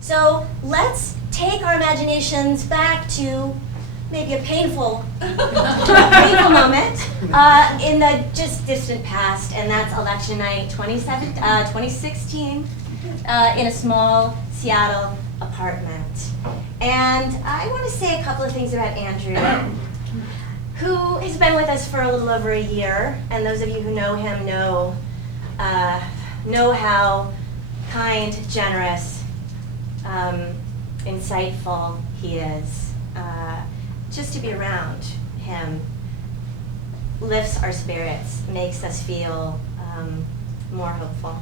So let's take our imaginations back to maybe a painful moment in the just distant past, and that's election night 2016 in a small Seattle apartment. And I want to say a couple of things about Andrew, who has been with us for a little over a year, and those of you who know him know how kind, generous, insightful he is. Just to be around him lifts our spirits, makes us feel more hopeful.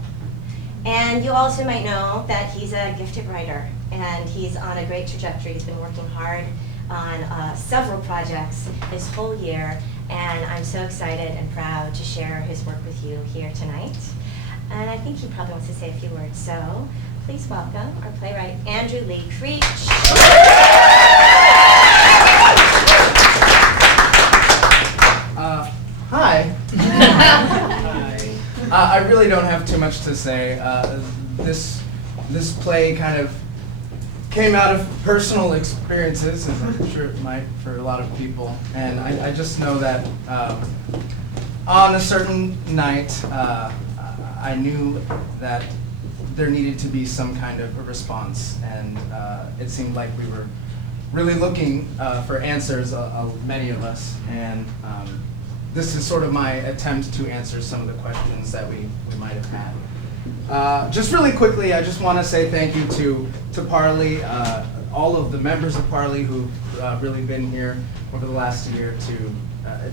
And you also might know that he's a gifted writer, and he's on a great trajectory. He's been working hard on several projects this whole year, and I'm so excited and proud to share his work with you here tonight. And I think he probably wants to say a few words, so please welcome our playwright, Andrew Lee Creech. Hi. I really don't have too much to say. This play kind of came out of personal experiences, as I'm sure it might for a lot of people. And I just know that on a certain night, I knew that there needed to be some kind of a response. And it seemed like we were really looking for answers, many of us. And this is sort of my attempt to answer some of the questions that we might have had. Just really quickly, I just want to say thank you to Parley, all of the members of Parley who've really been here over the last year.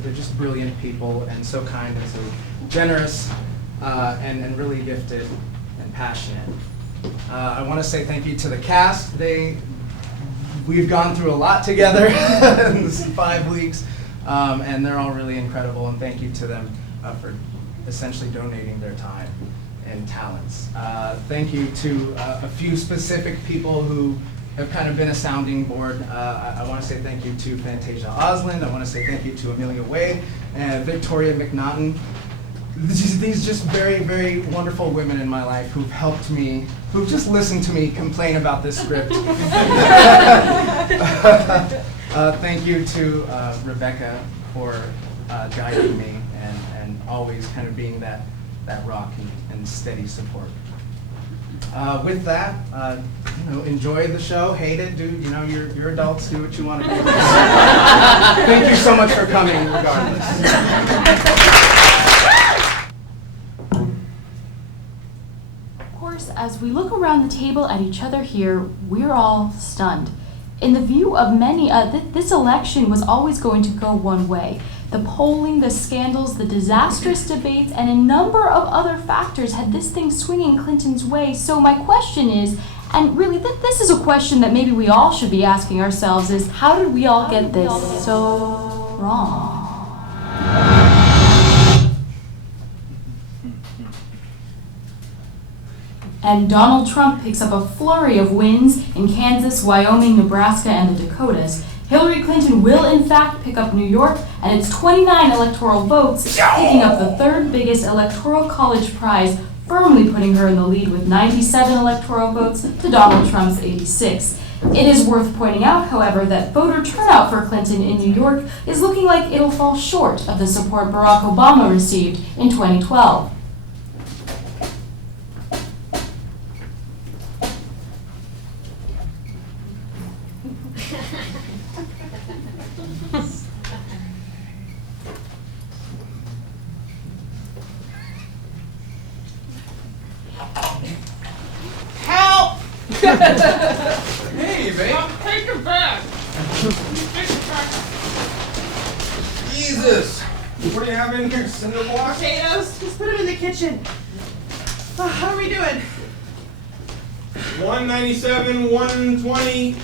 They're just brilliant people and so kind and so generous and really gifted and passionate. I want to say thank you to the cast. We've gone through a lot together in this 5 weeks. And they're all really incredible, and thank you to them for essentially donating their time and talents. Thank you to a few specific people who have kind of been a sounding board. I want to say thank you to Fantasia Osland. I want to say thank you to Amelia Wade and Victoria McNaughton. These just very, very wonderful women in my life who've helped me, who've just listened to me complain about this script. Thank you to Rebecca for guiding me and always kind of being that rock and steady support. With that, enjoy the show, hate it, you're adults, do what you want to do. Thank you so much for coming, regardless. Of course, as we look around the table at each other here, we're all stunned. In the view of many, this election was always going to go one way. The polling, the scandals, the disastrous debates, and a number of other factors had this thing swinging Clinton's way. So my question is, and really this is a question that maybe we all should be asking ourselves, is how did we all get this so wrong? And Donald Trump picks up a flurry of wins in Kansas, Wyoming, Nebraska, and the Dakotas. Hillary Clinton will, in fact, pick up New York and its 29 electoral votes, picking up the third biggest electoral college prize, firmly putting her in the lead with 97 electoral votes to Donald Trump's 86. It is worth pointing out, however, that voter turnout for Clinton in New York is looking like it'll fall short of the support Barack Obama received in 2012. Help! Hey, babe. Take it back! Take it back! Jesus! What do you have in here? Cinder blocks? Potatoes? Just put them in the kitchen. How are we doing? 197, 120.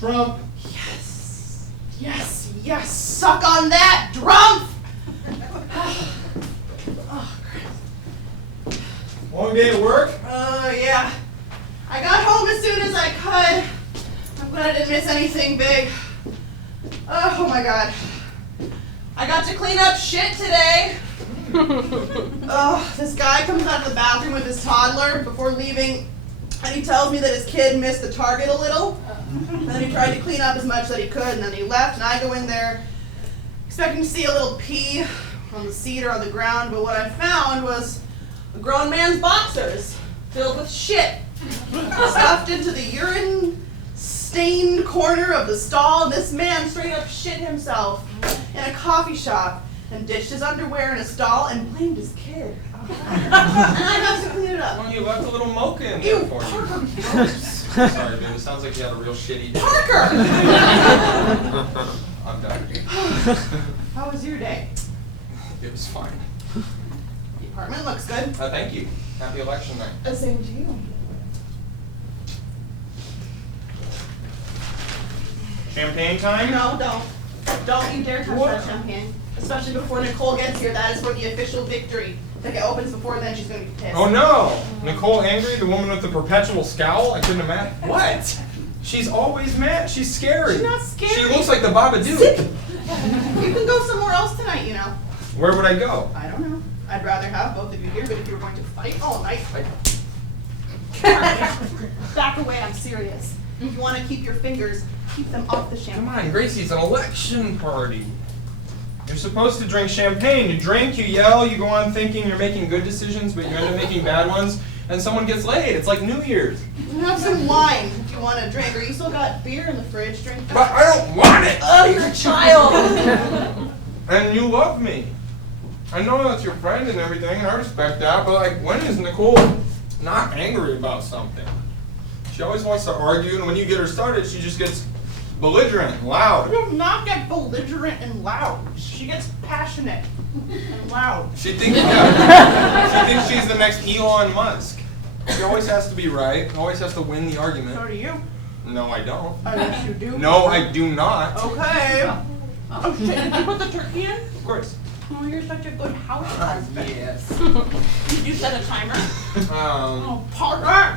Trump. Yes! Yes! Yes! Suck on that, Trump! Oh, crap. Long day at work? Yeah. I got home as soon as I could. I'm glad I didn't miss anything big. Oh my god. I got to clean up shit today. Oh, this guy comes out of the bathroom with his toddler before leaving And he tells me that his kid missed the target a little. And then he tried to clean up as much that he could, and then he left, and I go in there expecting to see a little pee on the seat or on the ground, but what I found was a grown man's boxers filled with shit, stuffed into the urine-stained corner of the stall, and this man straight up shit himself in a coffee shop and ditched his underwear in a stall and blamed his kid. And I have to clean it up. Well, you left a little mocha in there Ew, for you. Parker. Sorry, babe. It sounds like you had a real shitty day. Parker! I'm done. How was your day? It was fine. The apartment looks good. Thank you. Happy election night. The same to you. Champagne time? No, don't. Don't you dare touch that champagne. Especially before Nicole gets here. That is for the official victory. If it opens before then, she's going to be pissed. Oh no! Nicole Angry, the woman with the perpetual scowl? I couldn't imagine. What? She's always mad. She's scary. She's not scary. She looks like the Babadook. You can go somewhere else tonight, you know. Where would I go? I don't know. I'd rather have both of you here, but if you were going to fight all night, back away, I'm serious. If you want to keep your fingers, keep them off the Come champagne. on, Gracie, it's an election party. You're supposed to drink champagne. You drink, you yell, you go on thinking you're making good decisions, but you end up making bad ones, and someone gets laid. It's like New Year's. Have some wine if you want to drink, or you still got beer in the fridge. Drink that. But I don't want it! Oh, you're a child. And you love me. I know that's your friend and everything, and I respect that, but like, when is Nicole not angry about something? She always wants to argue, and when you get her started, she just gets belligerent and loud. She does not get belligerent and loud. She gets passionate and loud. She thinks, she thinks she's the next Elon Musk. She always has to be right, always has to win the So argument. do you. No, I don't. I wish you do. No, I do not. Okay. Oh shit, did you put the turkey in? Of course. Oh, you're such a good house husband. Yes. Did you set a timer? Oh, Parker!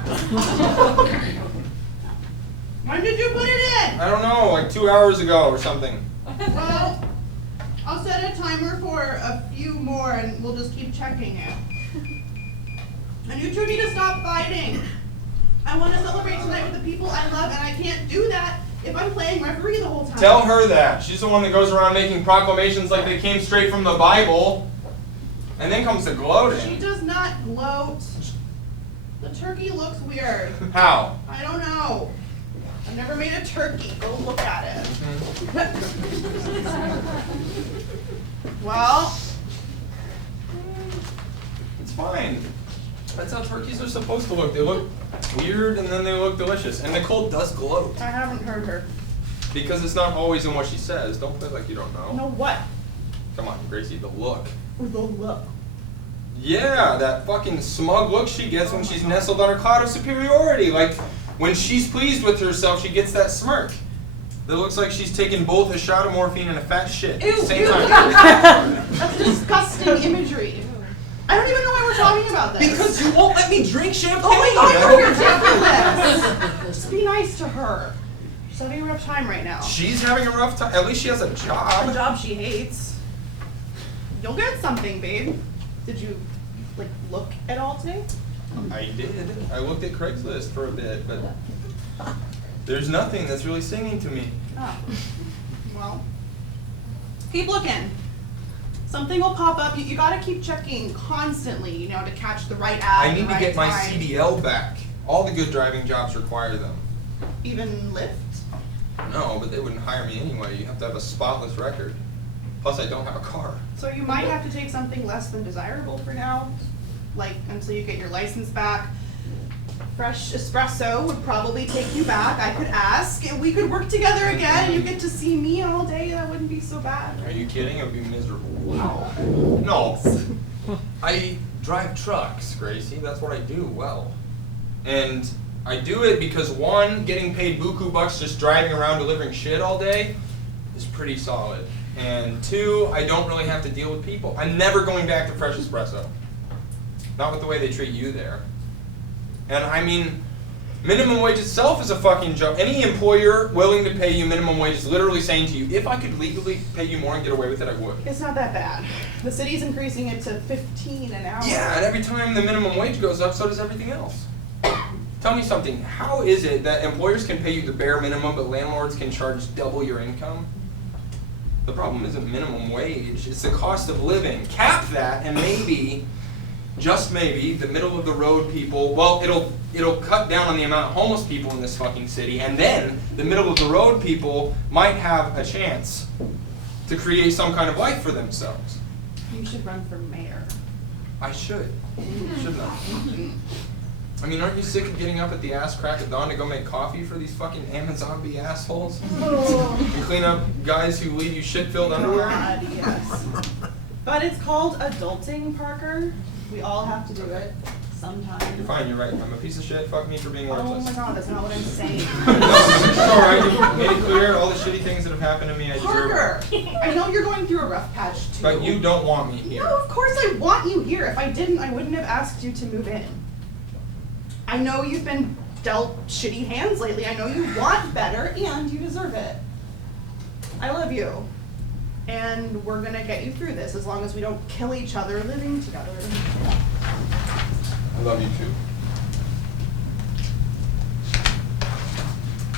When did you put it in? I don't know, like 2 hours ago or something. Well, I'll set a timer for a few more and we'll just keep checking it. And you two need to stop fighting. I want to celebrate tonight with the people I love, and I can't do that if I'm playing referee the whole time. Tell her that. She's the one that goes around making proclamations like they came straight from the Bible, and then comes to She gloating. does not gloat. The turkey looks weird. How? I don't know. I've never made a turkey. Go look at it. Well, It's fine. That's how turkeys are supposed to look. They look weird and then they look delicious. And Nicole does gloat. I haven't heard her. Because it's not always in what she says. Don't play like you don't know. No what? Come on, Gracie, the look. The look. Yeah, that fucking smug look she gets when she's nestled on her cloud of superiority. Like, when she's pleased with herself, she gets that smirk. That looks like she's taken both a shot of morphine and a fat shit at the same time. That's disgusting imagery. I don't even know why we're talking about this. Because you won't let me drink champagne! Oh my god, you're ridiculous! Just be nice to her. She's having a rough time right now. She's having a rough time. At least she has a A job. job she hates. You'll get something, babe. Did you, like, look at all today? I did. I looked at Craigslist for a bit, but there's nothing that's really singing to me. Oh. Well, keep looking. Something will pop up. You gotta keep checking constantly, you know, to catch the right ad. I at need the to right get my time. CDL back. All the good driving jobs require them. Even Lyft? No, but they wouldn't hire me anyway. You have to have a spotless record. Plus, I don't have a car. So you might have to take something less than desirable for now, like until you get your license back. Fresh espresso would probably take you back. I could ask. We could work together again and you get to see me all day. That wouldn't be so bad. Are you kidding? It would be miserable. Wow. No. I drive trucks, Gracie. That's what I do well. And I do it because, one, getting paid buku bucks just driving around delivering shit all day is pretty solid. And two, I don't really have to deal with people. I'm never going back to Fresh Espresso. Not with the way they treat you there. And I mean, minimum wage itself is a fucking joke. Any employer willing to pay you minimum wage is literally saying to you, if I could legally pay you more and get away with it, I would. It's not that bad. The city's increasing it to $15 an hour. Yeah, and every time the minimum wage goes up, so does everything else. Tell me something. How is it that employers can pay you the bare minimum, but landlords can charge double your income? The problem isn't minimum wage, it's the cost of living. Cap that, and maybe, just maybe, the middle of the road people, well, it'll cut down on the amount of homeless people in this fucking city, and then the middle of the road people might have a chance to create some kind of life for themselves. You should run for mayor. I should. Shouldn't I? I mean, aren't you sick of getting up at the ass crack of dawn to go make coffee for these fucking Amazon bee assholes? And clean up guys who leave you shit-filled underwear? God, yes. But it's called adulting, Parker. We all have to do it sometime. You're fine, you're right. I'm a piece of shit. Fuck me for being Oh worthless. my God, that's not what I'm saying. It's alright. You made it clear all the shitty things that have happened to me. I deserve Parker, it. I know you're going through a rough patch too. But you don't want me here. No, of course I want you here. If I didn't, I wouldn't have asked you to move in. I know you've been dealt shitty hands lately. I know you want better, and you deserve it. I love you. And we're gonna get you through this as long as we don't kill each other living together. I love you too.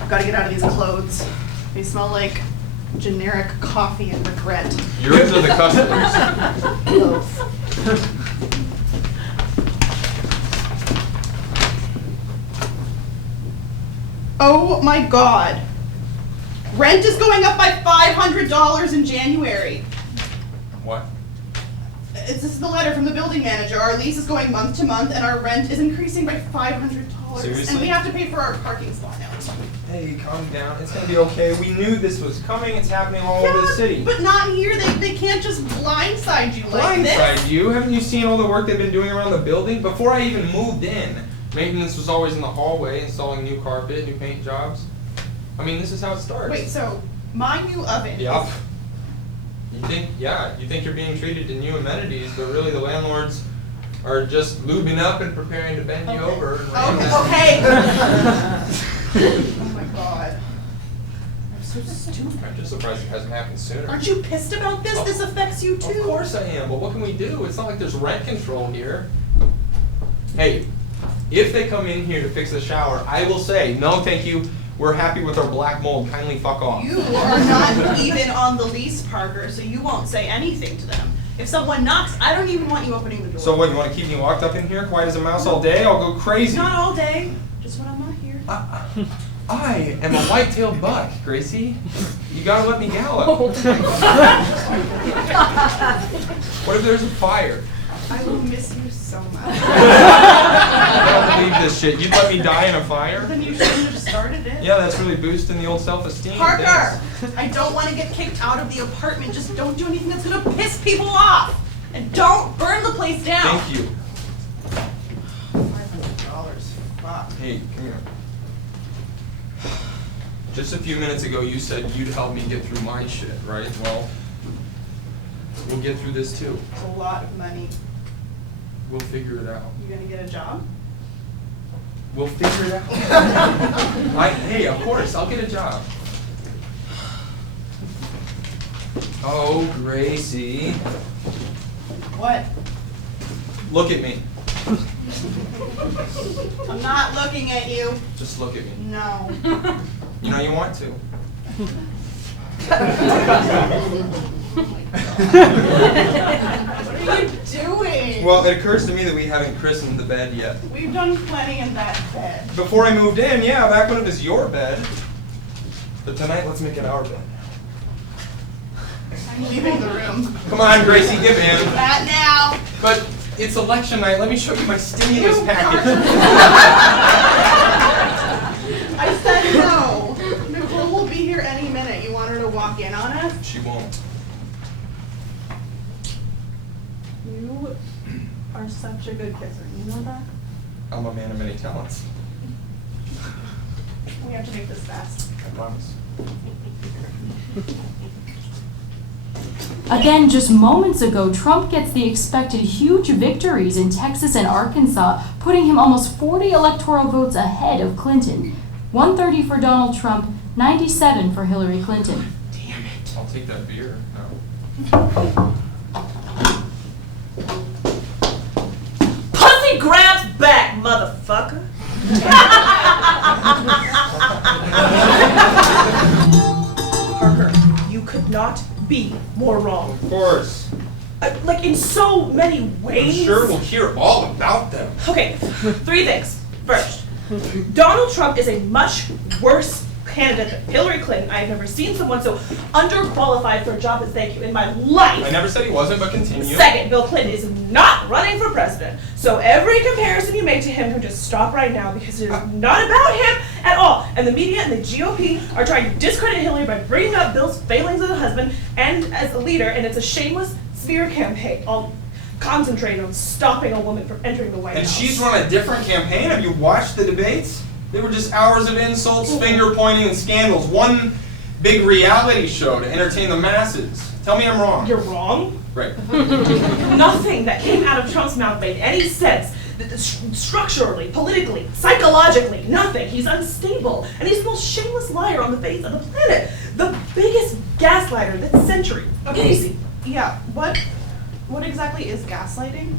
I've gotta get out of these clothes. They smell like generic coffee and regret. Yours are the customers. Both. Oh my God. Rent is going up by $500 in January. What? This is the letter from the building manager. Our lease is going month to month and our rent is increasing by $500. Seriously? And we have to pay for our parking spot now. Hey, calm down. It's gonna be okay. We knew this was coming. It's happening all over the city. But not here. They can't just blindside you like this. Blindside you? Haven't you seen all the work they've been doing around the building? Before I even moved in, maintenance was always in the hallway, installing new carpet, new paint jobs. I mean, this is how it starts. Wait, so my new oven. Yep. You think you're being treated to new amenities, but really the landlords are just lubing up and preparing to bend you over. And Okay. Oh my God. I'm so stupid. I'm just surprised it hasn't happened sooner. Aren't you pissed about this? This affects you too. Of course I am, but what can we do? It's not like there's rent control here. Hey, if they come in here to fix the shower, I will say, no thank you, we're happy with our black mold, kindly fuck off. You are not even on the lease, Parker, so you won't say anything to them. If someone knocks, I don't even want you opening the door. So what, you want to keep me locked up in here, quiet as a mouse all day? I'll go crazy. Not all day, just when I'm not here. I am a white-tailed buck, Gracie. You gotta let me gallop. What if there's a fire? I will miss you so much. I don't believe this shit. You'd let me die in a fire? Then you shouldn't have started it. Yeah, that's really boosting the old self-esteem. Parker, Thanks. I don't want to get kicked out of the apartment. Just don't do anything that's gonna piss people off. And don't burn the place down. Thank you. $500. Fuck. Hey, come here. Just a few minutes ago, you said you'd help me get through my shit, right? Well, we'll get through this too. It's a lot of money. We'll figure it out. You gonna get a job? We'll figure it out. Hey, of course, I'll get a job. Oh, Gracie. What? Look at me. I'm not looking at you. Just look at me. No. You know you want to. What are you doing? Well, it occurs to me that we haven't christened the bed yet. We've done plenty in that bed. Before I moved in, yeah, back when it was your bed. But tonight, let's make it our bed. I'm leaving the room. Come on, Gracie, give in. Not now. But it's election night. Let me show you my stimulus You package. I said no. Nicole will be here any minute. You want her to walk in on us? She won't. You are such a good kisser. You know that? I'm a man of many talents. We have to make this fast. I promise. Again, just moments ago, Trump gets the expected huge victories in Texas and Arkansas, putting him almost 40 electoral votes ahead of Clinton. 130 for Donald Trump, 97 for Hillary Clinton. Damn it. I'll take that beer. No. Pussy grabs back, motherfucker. be more wrong. Of course. Like in so many I'm ways. sure we'll hear all about them. Okay, 3 things. First, Donald Trump is a much worse candidate than Hillary Clinton. I've never seen someone so underqualified for a job as thank you in my life. I never said he wasn't, but continue. Second, Bill Clinton is not running for president. So every comparison you make to him can just stop right now because it is not about him at all. And the media and the GOP are trying to discredit Hillary by bringing up Bill's failings as a husband and as a leader, and it's a shameless smear campaign, all concentrated on stopping a woman from entering the White And House. she's run a different campaign. Have you watched the debates? They were just hours of insults, finger pointing, and scandals. One big reality show to entertain the masses. Tell me I'm wrong. You're wrong. Right. Nothing that came out of Trump's mouth made any sense. Structurally, politically, psychologically, nothing. He's unstable, and he's the most shameless liar on the face of the planet. The biggest gaslighter this century. Easy. Yeah, what exactly is gaslighting?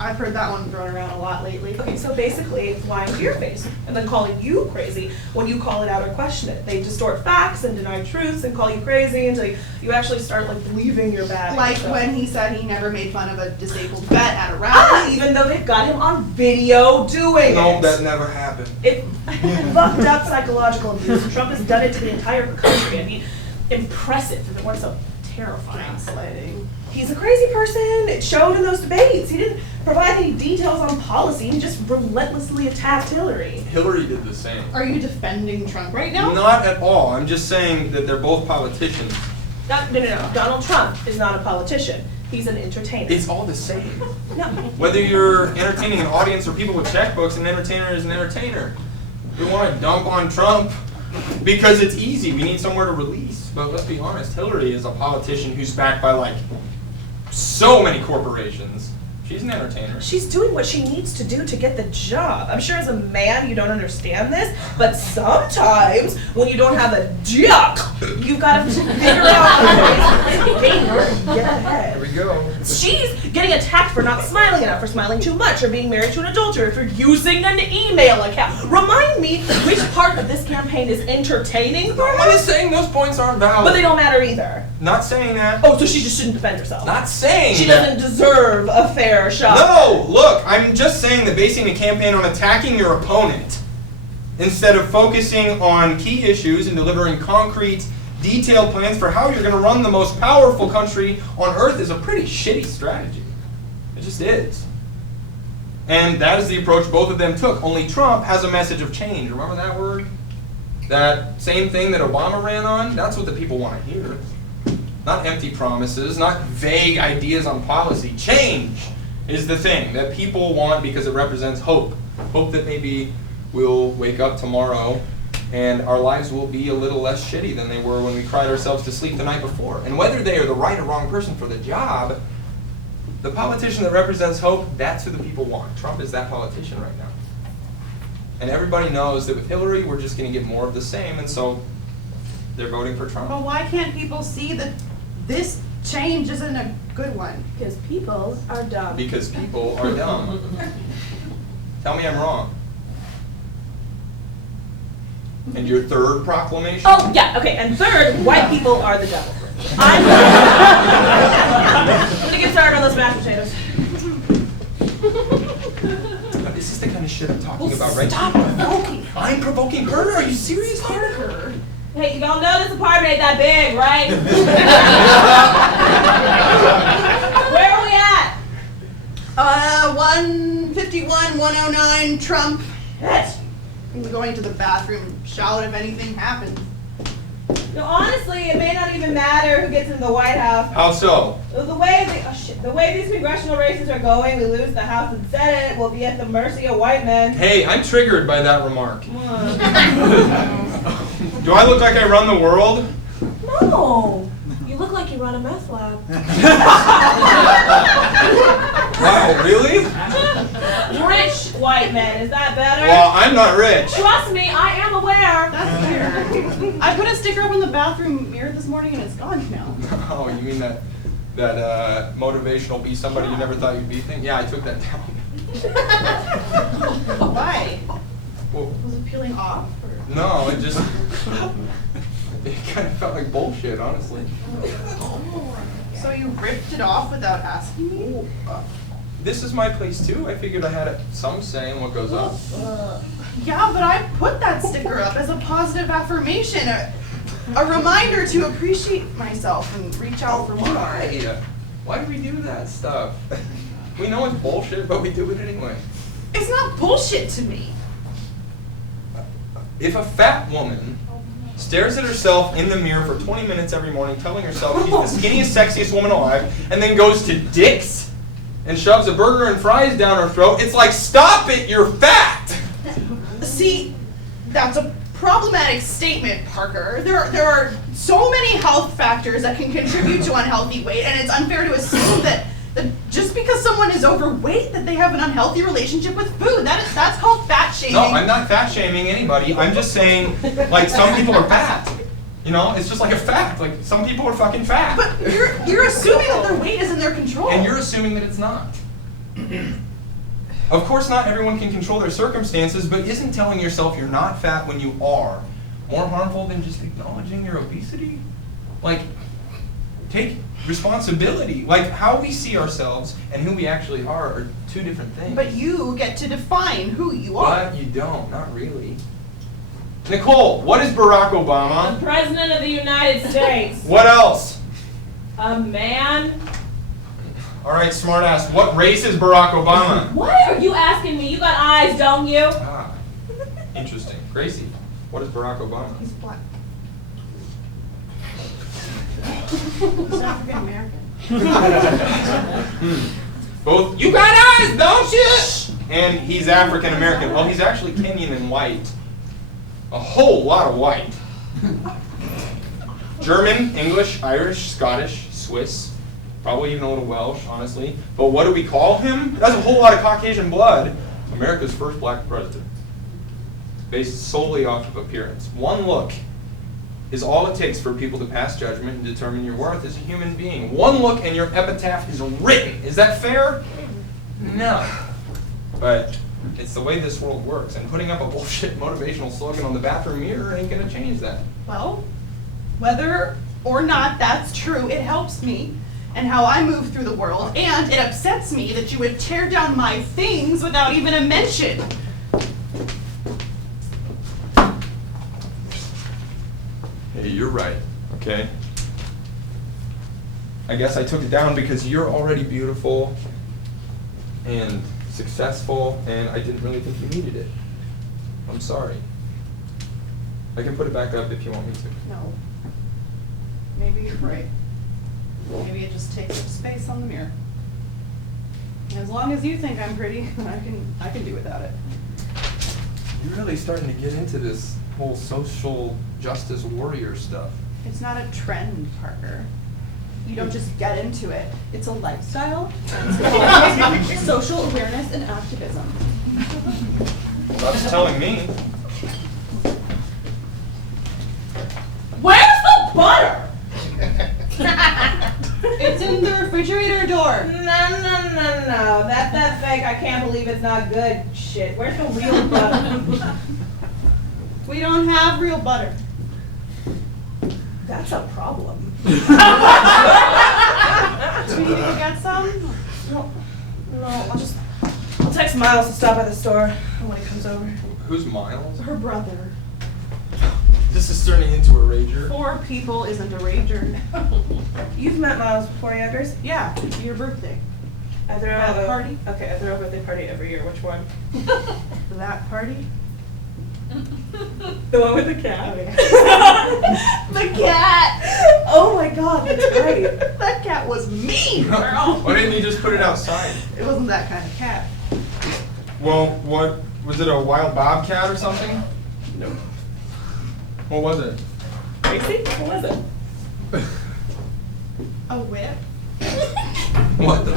I've heard that one thrown around a lot lately. Okay, so basically it's lying to your face and then calling you crazy when you call it out or question it. They distort facts and deny truths and call you crazy until you actually start like believing you're bad. Like when he said he never made fun of a disabled vet at a rally. Even though they've got him on video doing No, it. that never happened. It fucked up psychological abuse. Trump has done it to the entire country. I mean, impressive if it weren't so terrifying. Gaslighting. He's a crazy person. It showed in those debates. He didn't provide any details on policy. He just relentlessly attacked Hillary. Hillary did the same. Are you defending Trump right now? Not at all. I'm just saying that they're both politicians. No. Donald Trump is not a politician. He's an entertainer. It's all the same. No. Whether you're entertaining an audience or people with checkbooks, an entertainer is an entertainer. We want to dump on Trump because it's easy. We need somewhere to release. But let's be honest, Hillary is a politician who's backed by like so many corporations. She's an entertainer. She's doing what she needs to do to get the job. I'm sure as a man you don't understand this, but sometimes when you don't have a job, you've got to figure out ways to gain her and get ahead. Here we go. She's getting attacked for not smiling enough, for smiling too much, or being married to an adulterer, for using an email account. Remind me which part of this campaign is entertaining for No one her? is saying those points aren't valid. But they don't matter either. Not saying that. Oh, so she just shouldn't defend herself. Not saying She that. doesn't deserve a fair shot. No, look, I'm just saying that basing a campaign on attacking your opponent instead of focusing on key issues and delivering concrete, detailed plans for how you're going to run the most powerful country on earth is a pretty shitty strategy. It just is. And that is the approach both of them took. Only Trump has a message of change. Remember that word? That same thing that Obama ran on? That's what the people want to hear. Not empty promises, not vague ideas on policy. Change is the thing that people want because it represents hope. Hope that maybe we'll wake up tomorrow and our lives will be a little less shitty than they were when we cried ourselves to sleep the night before. And whether they are the right or wrong person for the job, the politician that represents hope, that's who the people want. Trump is that politician right now. And everybody knows that with Hillary, we're just going to get more of the same, and so they're voting for Trump. But why can't people see that this change isn't a good one? Because people are dumb. Because people are dumb. Tell me I'm wrong. And your third proclamation? Oh, yeah, okay. And third, white people are the devil. I'm gonna get started on those mashed potatoes. This is the kind of shit I'm talking about, right? Stop provoking. I'm provoking her? Are you serious here? Parker. Hey, y'all know this apartment ain't that big, right? Where are we at? 151, 109, Trump. Bitch. I'm going to the bathroom and shout if anything happens. No, honestly, it may not even matter who gets in the White House. How so? The way these congressional races are going, we lose the House and Senate, we'll be at the mercy of white men. Hey, I'm triggered by that remark. Come on. Do I look like I run the world? No. You look like you run a meth lab. Wow, really? Rich white men, is that better? Well, I'm not rich. Trust me, I am aware. That's weird. I put a sticker up in the bathroom mirror this morning and it's gone now. Oh, you mean that motivational be somebody you never thought you'd be thing? Yeah, I took that down. Why? Well, Was it peeling off? Or? no, it just it kind of felt like bullshit, honestly. So you ripped it off without asking me? This is my place too. I figured I had some say in what goes up. Yeah, but I put that sticker up as a positive affirmation, a reminder to appreciate myself and reach out for more. Why do we do that stuff? We know it's bullshit, but we do it anyway. It's not bullshit to me. If a fat woman stares at herself in the mirror for 20 minutes every morning, telling herself she's the skinniest, sexiest woman alive, and then goes to Dick's and shoves a burger and fries down her throat, it's like, stop it, you're fat! See, that's a problematic statement, Parker. There are so many health factors that can contribute to unhealthy weight, and it's unfair to assume that just because someone is overweight that they have an unhealthy relationship with food. That's called fat shaming. No, I'm not fat shaming anybody. I'm just saying, like, some people are fat. You know, it's just like a fact. Like, some people are fucking fat. But you're assuming that their weight is in their control. And you're assuming that it's not. Of course, not everyone can control their circumstances, but isn't telling yourself you're not fat when you are more harmful than just acknowledging your obesity? Like, take responsibility. Like, how we see ourselves and who we actually are two different things. But you get to define who you are. But you don't, not really. Nicole, what is Barack The Obama? President of the United States. What else? A man. All right, smartass, what race is Barack Obama? Why are you asking me? You got eyes, don't you? Ah, interesting. Gracie, what is Barack Obama? He's black. He's African American. Both, you got eyes, don't you? And he's African American. Well, he's actually Kenyan and white. A whole lot of white. German, English, Irish, Scottish, Swiss, probably even a little Welsh, honestly. But what do we call him? That's a whole lot of Caucasian blood. America's first black president. Based solely off of appearance. One look is all it takes for people to pass judgment and determine your worth as a human being. One look and your epitaph is written. Is that fair? No. But it's the way this world works, and putting up a bullshit motivational slogan on the bathroom mirror ain't gonna change that. Well, whether or not that's true, it helps me and how I move through the world, and it upsets me that you would tear down my things without even a mention. Hey, you're right, okay? I guess I took it down because you're already beautiful and successful, and I didn't really think you needed it. I'm sorry. I can put it back up if you want me to. No. Maybe you're right. Maybe it just takes up space on the mirror. As long as you think I'm pretty, I can do without it. You're really starting to get into this whole social justice warrior stuff. It's not a trend, Parker. You don't just get into it. It's a lifestyle. It's social awareness and activism. That's telling me. Where's the butter? It's in the refrigerator door. No. That's fake. I can't believe it's not good. Shit. Where's the real butter? We don't have real butter. That's a problem. Do we need to go get some? No, I'll text Miles to stop by the store when he comes over. Who's Miles? Her brother. This is turning into a rager. 4 people isn't a rager. You've met Miles before, Yaggers? Yeah, your birthday. I throw That a party? Okay, I throw a birthday party every year. Which one? That party? The one with the cat. The cat! Oh my god, that's right. That cat was mean, girl. Why didn't you just put it outside? It wasn't that kind of cat. Well, what was it? A wild bobcat or something? Nope. What was it? Tracy? What was it? A whip? What the?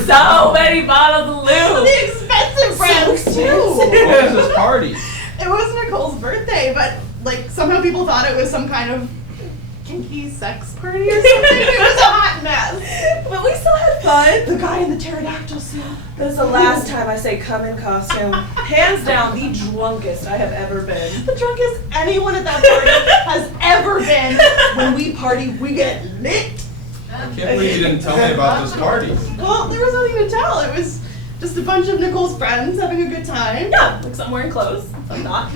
So many bottles of The lube. expensive brands, So too! What was this party? It was Nicole's birthday, but, like, somehow people thought it was some kind of kinky sex party or something. It was a hot mess. But we still had fun. The guy in the pterodactyl suit. That's the last time I say come in costume. Hands down, the drunkest I have ever been. The drunkest anyone at that party has ever been. When we party, we get lit. I can't believe you didn't tell me about this party. Well, there was nothing to tell. It was just a bunch of Nicole's friends having a good time. Yeah, like some wearing clothes, some not.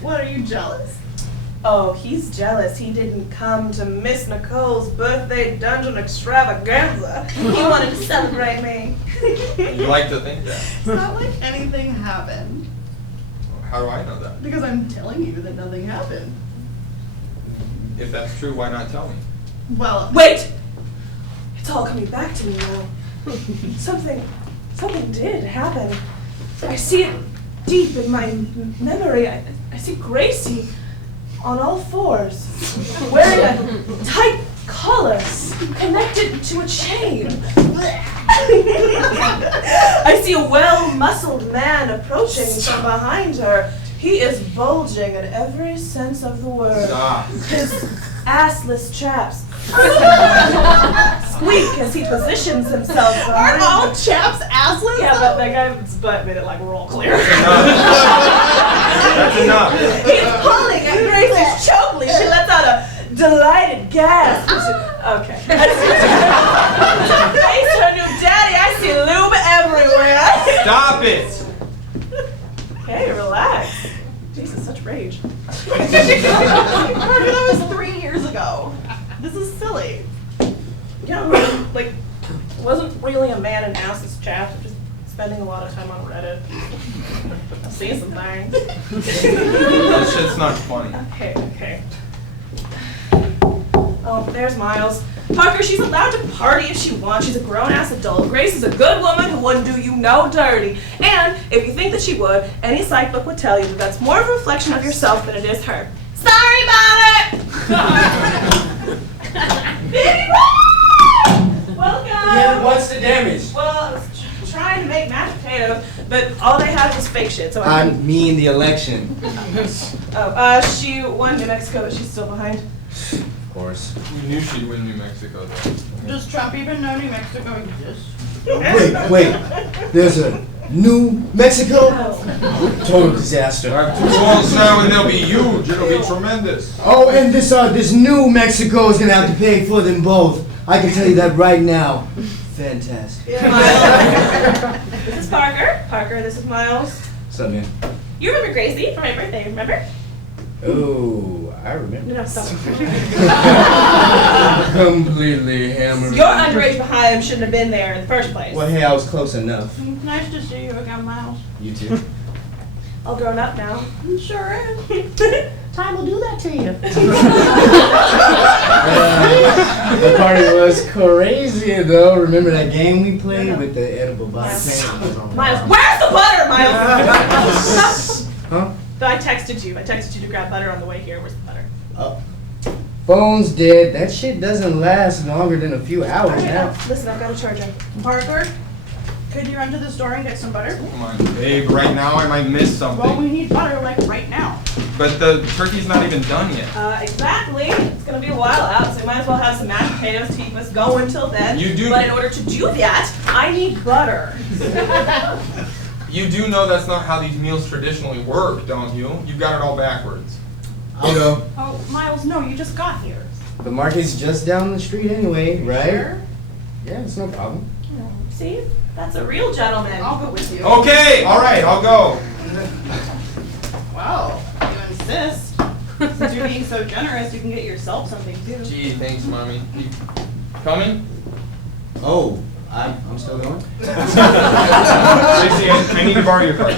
What, are you jealous? Oh, he's jealous. He didn't come to Miss Nicole's birthday dungeon extravaganza. He wanted to celebrate me. You like to think that. It's not like anything happened. How do I know that? Because I'm telling you that nothing happened. If that's true, why not tell me? Well, Wait! It's all coming back to me now. Something did happen. I see it deep in my memory. I see Gracie on all fours, wearing a tight collar connected to a chain. I see a well-muscled man approaching from behind her. He is bulging in every sense of the word. Stop. His assless chaps squeak as he positions himself aren't behind all her. chaps assless? Yeah, but that guy's butt made it like real clear. That's enough. He's pulling at Gracie's chokely. She lets out a delighted gasp. Okay. To face her new daddy, I see lube everywhere. Stop it. Hey, relax. Jesus, such rage. Parker, that was 3 years ago. This is silly. Yeah, like, wasn't really a man in assless chaps. I'm just spending a lot of time on Reddit. I've seen some things. That shit's not funny. Okay. Oh, there's Miles. Parker, she's allowed to party if she wants. She's a grown-ass adult. Grace is a good woman who wouldn't do you no dirty. And if you think that she would, any psych book would tell you that that's more of a reflection of yourself than it is her. Sorry about it! Baby, welcome! Yeah, what's the damage? Well, I was trying to make mashed potatoes, but all they had was fake shit, so I mean the election. She won New Mexico, but she's still behind. Of course. We knew she'd win New Mexico, though. Does Trump even know New Mexico exists? Wait. There's a New Mexico? Total disaster. I have 2 balls now and they'll be huge. It'll be tremendous. Oh, and this New Mexico is gonna have to pay for them both. I can tell you that right now. Fantastic. Miles. This is Parker. Parker, this is Miles. What's up, man? You remember Gracie from my birthday, remember? Oh, I remember. No, stop. Completely hammered. Your underage behind shouldn't have been there in the first place. Well, hey, I was close enough. Nice to see you again, Miles. You too. All grown up now. Sure is. Time will do that to you. The party was crazy, though. Remember that game we played with the edible Miles, vodka? Miles, where's the butter, Miles? Huh? I texted you to grab butter on the way here. Where's the butter? Phone's dead. That shit doesn't last longer than a few hours Alright, now. listen, I've got a charger. Parker, could you run to the store and get some butter? Come on, babe. Right now I might miss Well, we something. need butter like right now. But the turkey's not even done yet. Exactly. It's gonna be a while out, so we might as well have some mashed potatoes to keep us going till then. You do- But in order to do that, I need butter. You do know that's not how these meals traditionally work, don't you? You've got it all backwards. I'll go. Oh, Miles, no, you just got here. The market's just down the street anyway, right? Sure. Yeah, it's no problem. See? That's a real gentleman. I'll go with you. Okay, all right, I'll go. Wow, you insist. Since you're being so generous, you can get yourself something too. Gee, thanks, mommy. You coming? Oh, I'm still going? Tracy, I need to borrow your car.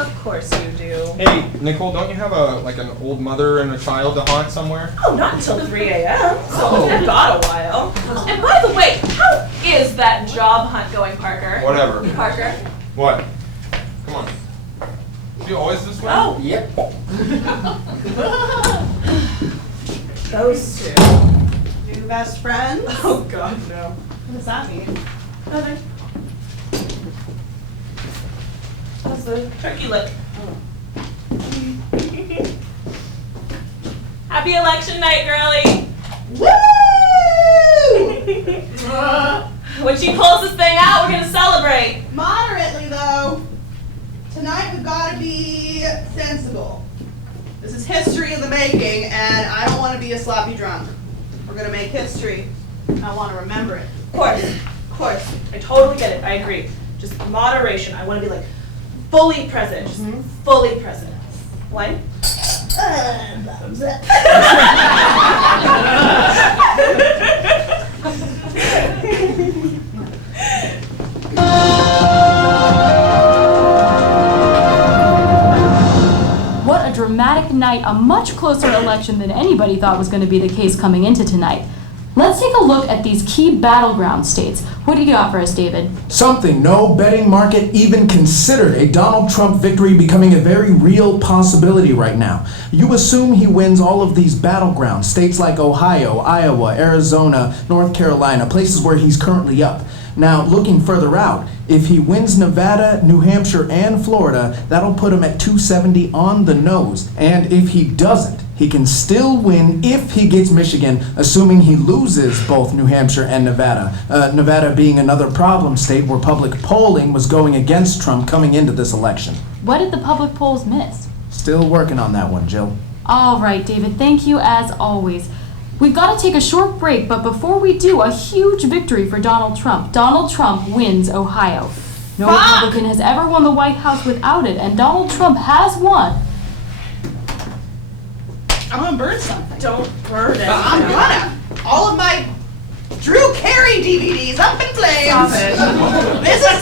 Of course you do. Hey, Nicole, don't you have an old mother and a child to haunt somewhere? Oh, not until 3 a.m. So I've got a while. And by the way, how is that job hunt going, Parker? Whatever. Parker? What? Come on. You always this way? Oh, Yep. those two. New best friends? Oh, God, no. What does that mean? Nothing. How's the turkey look? Happy election night, girlie. Woo! When she pulls this thing out, we're gonna celebrate. Moderately, though. Tonight we've got to be sensible. This is history in the making, and I don't want to be a sloppy drunk. We're going to make history. I want to remember it. Of course. I totally get it. I agree. Just moderation. I want to be like fully present. Just fully present. One. What a dramatic night, a much closer election than anybody thought was going to be the case coming into tonight. Let's take a look at these key battleground states. What do you got for us, David? Something no betting market even considered a Donald Trump victory becoming a very real possibility right now. You assume he wins all of these battleground states like Ohio, Iowa, Arizona, North Carolina, places where he's currently up. Now, looking further out, if he wins Nevada, New Hampshire, and Florida, that'll put him at 270 on the nose. And if he doesn't, he can still win if he gets Michigan, assuming he loses both New Hampshire and Nevada. Nevada being another problem state where public polling was going against Trump coming into this election. What did the public polls miss? Still working on that one, Jill. All right, David, thank you as always. We've got to take a short break, but before we do, a huge victory for Donald Trump. Donald Trump wins Ohio. No Republican has ever won the White House without it, and Donald Trump has won. I'm going to burn something. Don't burn it. I'm gonna. All of my Drew Carey DVDs up in flames. Stop it. This is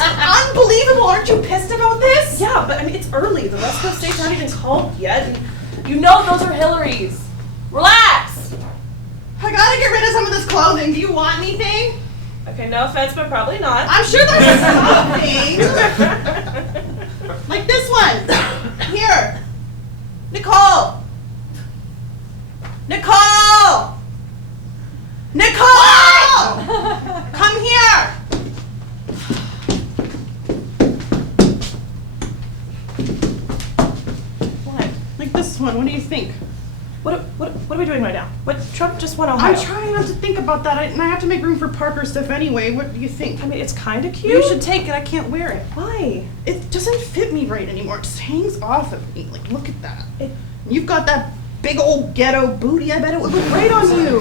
unbelievable. Aren't you pissed about this? Yeah, but I mean, it's early. The West Coast states aren't even called yet. And you know those are Hillary's. Relax. I gotta get rid of some of this clothing. Do you want anything? Okay, no offense, but probably not. I'm sure there's something. Like this one. Here. Nicole. Nicole! Nicole! Come here! What? Like this one. What do you think? What are we doing right now? What? Trump just won Ohio. I'm trying not to think about that, and I have to make room for Parker stuff anyway. What do you think? I mean, it's kind of cute. You should take it. I can't wear it. Why? It doesn't fit me right anymore. It just hangs off of me. Like, look at that. It- You've got that big old ghetto booty. I bet it would look great on you.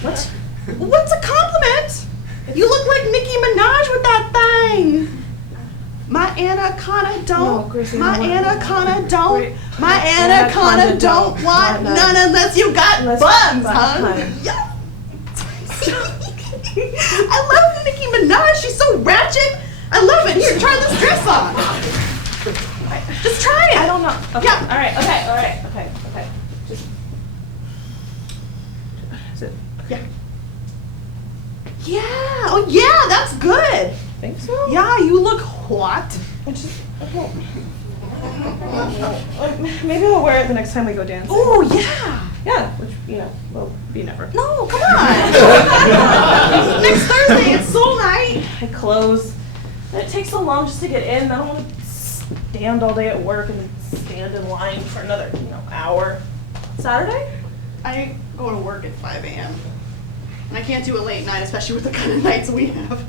What? What's a compliment? You look like Nicki Minaj with that thing. My anaconda don't. No, Gracie, my I want- anaconda don't. Wait. My anaconda don't want none. none unless you got Unless buns, you got huh? buns. Yeah. I love Nicki Minaj. She's so ratchet. I love it. Here, try this dress on. Just try it. I don't know. Okay. Yeah. All right. Okay. Just. Is it? Yeah. Yeah. Oh, yeah. That's good. Think so? Yeah, you look hot. I just. Okay. Maybe I'll wear it the next time we go dancing. Oh, yeah. Yeah, which will be never. No, come on. Next Thursday, it's soul night. I close. And it takes so long just to get in. I don't want to stand all day at work and stand in line for another, hour. Saturday? I go to work at 5 a.m. And I can't do a late night, especially with the kind of nights we have.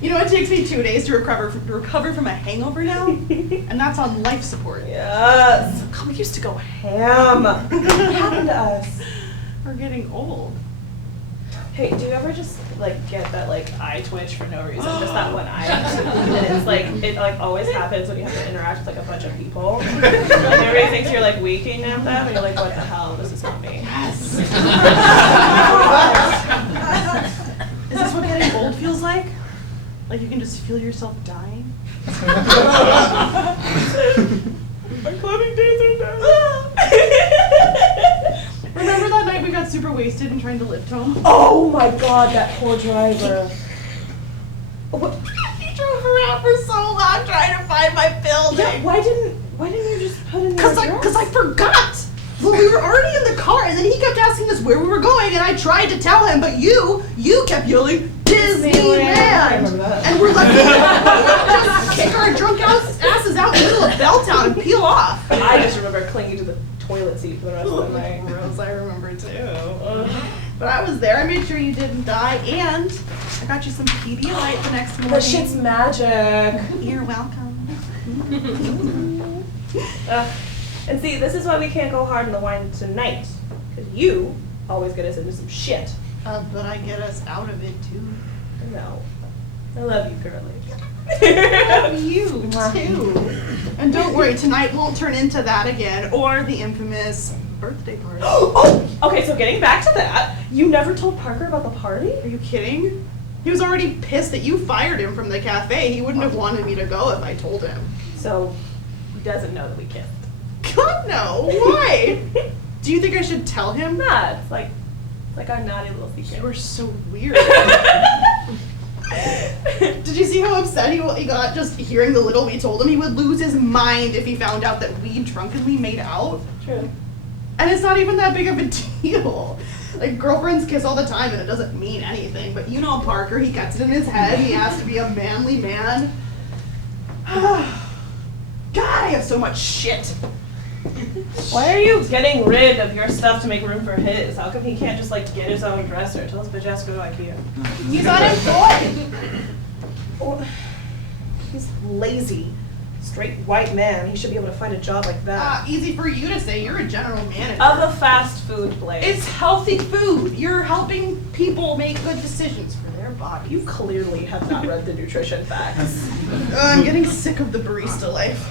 You know, it takes me 2 days to recover from a hangover now, and that's on life support. Yes. God, we used to go ham. What happened to us? We're getting old. Hey, do you ever just get that eye twitch for no reason? Just that one eye. And it's it always happens when you have to interact with a bunch of people. And everybody thinks you're winking at them, and you're like, what the hell? This is not me. Yes. Is this what getting old feels like? Like you can just feel yourself dying? My clubbing days are done. Remember that night we got super wasted and trying to lift home? Oh my god, that poor driver. What? He drove around for so long trying to find my building. Yeah, why didn't you just put in the address? Because I forgot. Well, we were already in the car, and then he kept asking us where we were going, and I tried to tell him, but you kept yelling, Disneyland! I remember that. And we're lucky to just kick our drunk asses out in the middle of Belltown and peel off. I just remember clinging to the toilet seat for the rest of the night. Gross, I remember too. But I was there. I made sure you didn't die, and I got you some Pedialyte the next morning. That shit's magic. You're welcome. And see, this is why we can't go hard in the wine tonight. Because you always get us into some shit. But I get us out of it too. No. I love you, girlie. You too. And don't worry, tonight won't turn into that again, or the infamous birthday party. Oh! Okay, so getting back to that, you never told Parker about the party? Are you kidding? He was already pissed that you fired him from the cafe. He wouldn't have wanted me to go if I told him. So, he doesn't know that we kissed. God no, why? Do you think I should tell him? Nah, it's like our naughty little secret. You are so weird. Did you see how upset he got just hearing the little we told him? He would lose his mind if he found out that we drunkenly made out. True. And it's not even that big of a deal. Like, girlfriends kiss all the time and it doesn't mean anything. But you know Parker, he gets it in his head. He has to be a manly man. God, I have so much shit. Why are you getting rid of your stuff to make room for his? How come he can't just like get his own dresser? Tell his bitch ass to go to IKEA. He's unemployed. Oh, he's lazy. Straight white man. He should be able to find a job like that. Easy for you to say. You're a general manager. Of a fast food place. It's healthy food. You're helping people make good decisions for their bodies. You clearly have not read the nutrition facts. I'm getting sick of the barista life.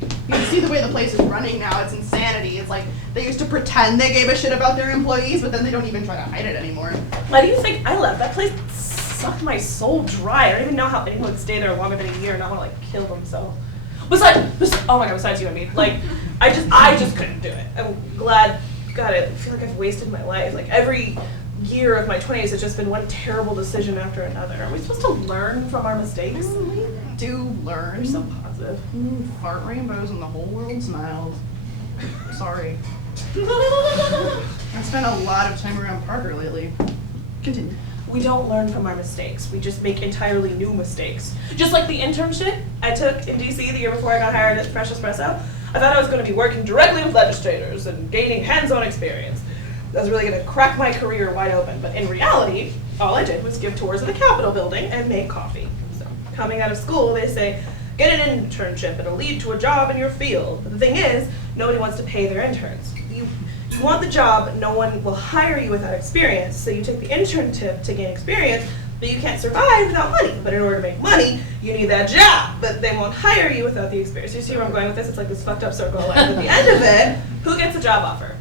You can see the way the place is running now. It's insanity. It's like they used to pretend they gave a shit about their employees, but then they don't even try to hide it anymore. Why do you think I left? That place sucked my soul dry. I don't even know how anyone would stay there longer than a year and not want to like kill themselves. Oh my god, besides you and me. Like, I just couldn't do it. I'm glad, God, I feel like I've wasted my life. Like, every year of my 20s has just been one terrible decision after another. Are we supposed to learn from our mistakes? We do learn. You're so positive. Fart rainbows and the whole world smiled. Sorry. I spent a lot of time around Parker lately. Continue. We don't learn from our mistakes. We just make entirely new mistakes. Just like the internship I took in DC the year before I got hired at Fresh Espresso. I thought I was going to be working directly with legislators and gaining hands-on experience. I was really going to crack my career wide open. But in reality, all I did was give tours of the Capitol building and make coffee. So coming out of school, they say, get an internship. It'll lead to a job in your field. But the thing is, nobody wants to pay their interns. You want the job, no one will hire you without experience, so you take the internship to gain experience, but you can't survive without money. But in order to make money, you need that job, but they won't hire you without the experience. You see where I'm going with this? It's like this fucked up circle of life. At the end of it, who gets a job offer?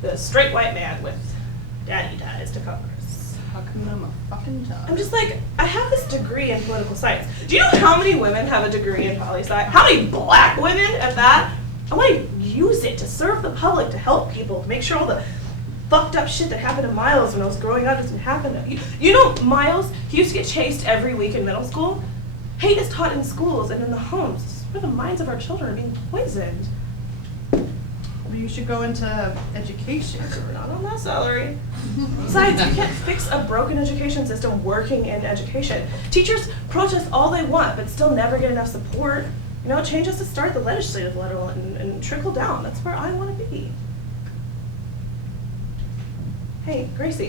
The straight white man with daddy ties to Congress. How come I'm a fucking job? I'm just like, I have this degree in political science. Do you know how many women have a degree in poli-sci? How many black women at that? I want to use it to serve the public, to help people, to make sure all the fucked up shit that happened to Miles when I was growing up doesn't happen to you know Miles, he used to get chased every week in middle school. Hate is taught in schools and in the homes. It's where the minds of our children are being poisoned. You should go into education. We're not on that salary. Besides, you can't fix a broken education system working in education. Teachers protest all they want, but still never get enough support. You know, change has to start at the legislative level and trickle down. That's where I want to be. Hey, Gracie.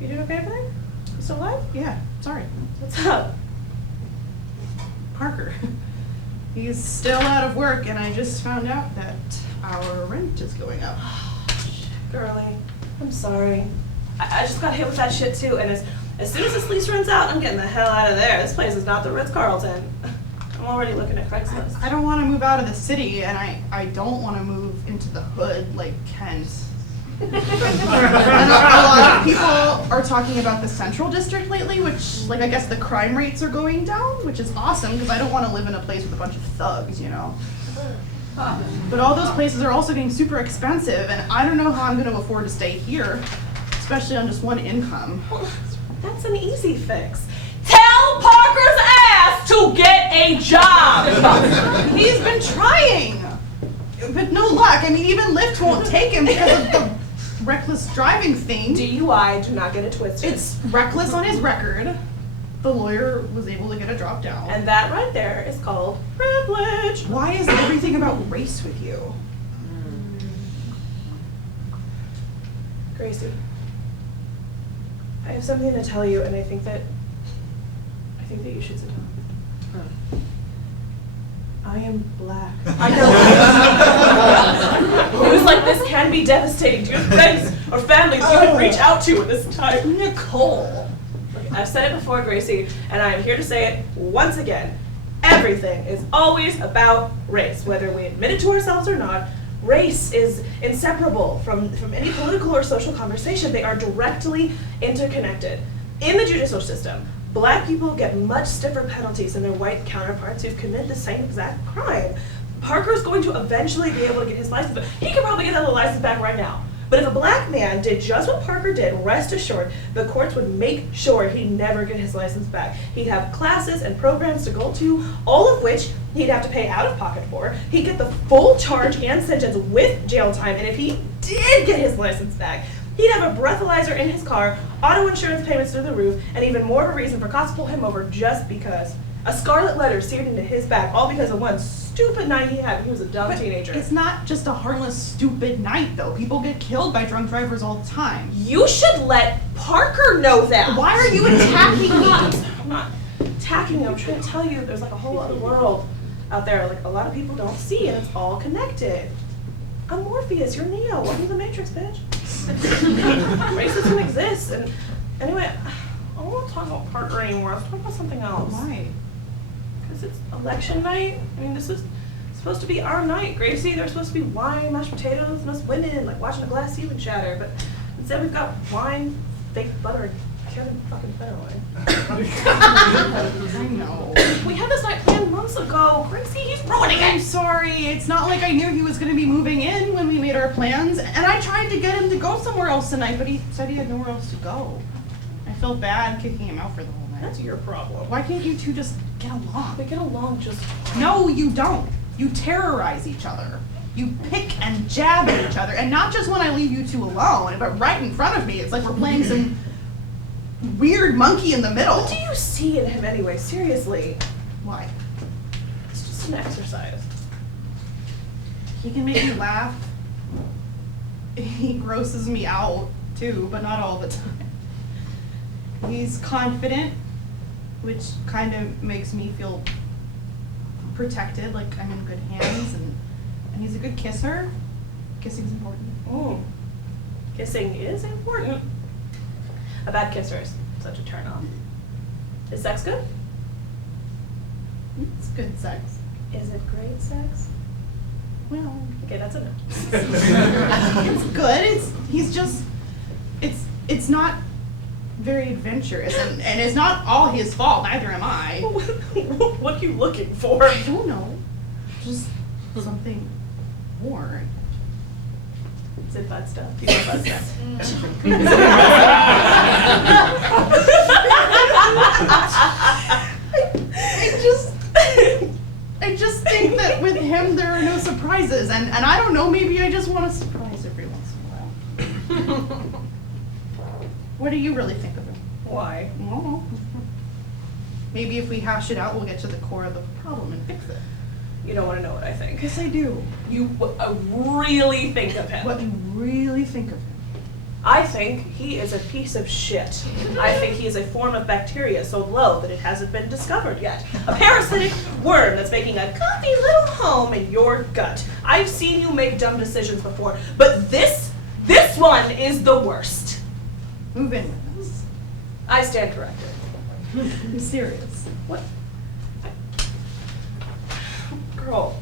You doing okay over there? You still alive? Yeah, sorry. What's up? Parker. He's still out of work, and I just found out that our rent is going up. Girlie, I'm sorry. I just got hit with that shit too, and as soon as this lease runs out, I'm getting the hell out of there. This place is not the Ritz-Carlton. I'm already looking at Craigslist. I don't want to move out of the city, and I don't want to move into the hood like Kent. And a lot of people are talking about the Central District lately, which, like, I guess the crime rates are going down, which is awesome, because I don't want to live in a place with a bunch of thugs, you know? But all those places are also getting super expensive, and I don't know how I'm going to afford to stay here, especially on just one income. Well, that's an easy fix. Tell Parker's ass to get a job! He's been trying, but no luck. I mean, even Lyft won't take him because of the reckless driving thing. DUI, do not get it twisted. It's reckless on his record. The lawyer was able to get a drop down. And that right there is called privilege. Why is everything about race with you? Gracie, I have something to tell you, and I think that you should sit down. I am black. I know. News like this can be devastating. Do you have friends or families you can reach out to at this time? Nicole. Look, I've said it before, Gracie, and I am here to say it once again. Everything is always about race, whether we admit it to ourselves or not. Race is inseparable from any political or social conversation. They are directly interconnected. In the judicial system, black people get much stiffer penalties than their white counterparts who've committed the same exact crime. Parker's going to eventually be able to get his license back. He could probably get that little license back right now. But if a black man did just what Parker did, rest assured, the courts would make sure he'd never get his license back. He'd have classes and programs to go to, all of which he'd have to pay out of pocket for. He'd get the full charge and sentence with jail time, and if he did get his license back, he'd have a breathalyzer in his car, auto insurance payments through the roof, and even more of a reason for cops to pull him over just because. A scarlet letter seared into his back, all because of one stupid night he had when he was a dumb teenager. It's not just a harmless, stupid night, though. People get killed by drunk drivers all the time. You should let Parker know that. Why are you attacking me? I'm not attacking you. I'm trying to tell you there's like a whole other world out there like a lot of people don't see, and it's all connected. I'm Morpheus, you're Neo. Welcome to the Matrix, bitch. Racism exists, and anyway, I don't want to talk about Parker anymore. Let's talk about something else. Why? Because it's election night. I mean, this is supposed to be our night, Gracie. There's supposed to be wine, mashed potatoes, and us women, like watching a glass ceiling shatter. But instead we've got wine, fake butter, and Kevin fucking Fenway. I know. We had this night planned months ago. Gracie, he's ruining I'm it. sorry. It's not like I knew he was going to be moving in when we made our plans. And I tried to get him to go somewhere else tonight, but he said he had nowhere else to go. I felt bad kicking him out for the whole night. That's your problem. Why can't you two just get along? We get along just fine. No, you don't. You terrorize each other. You pick and jab at each other. And not just when I leave you two alone, but right in front of me. It's like we're playing some weird monkey in the middle. What do you see in him anyway? Seriously. Why? It's just an exercise. He can make me laugh. He grosses me out, too, but not all the time. He's confident, which kind of makes me feel protected, like I'm in good hands, and he's a good kisser. Kissing's important. Mm. Kissing is important. A bad kisser is such a turn off. Is sex good? It's good sex. Is it great sex? Well, Okay, that's a no. it's good. It's not very adventurous, and it's not all his fault. Neither am I. What are you looking for? I don't know. Just something more. Is it butt stuff? Do you want butt stuff? I just think that with him there are no surprises, and I don't know, maybe I just want a surprise every once in a while. What do you really think of him? Why? I don't know. Maybe if we hash it out, we'll get to the core of the problem and fix it. You don't want to know what I think. Yes, I do. You really think of him. What you really think of him. I think he is a piece of shit. I think he is a form of bacteria so low that it hasn't been discovered yet. A parasitic worm that's making a comfy little home in your gut. I've seen you make dumb decisions before, but this one is the worst. Move in with us. I stand corrected. I'm serious. What? Girl,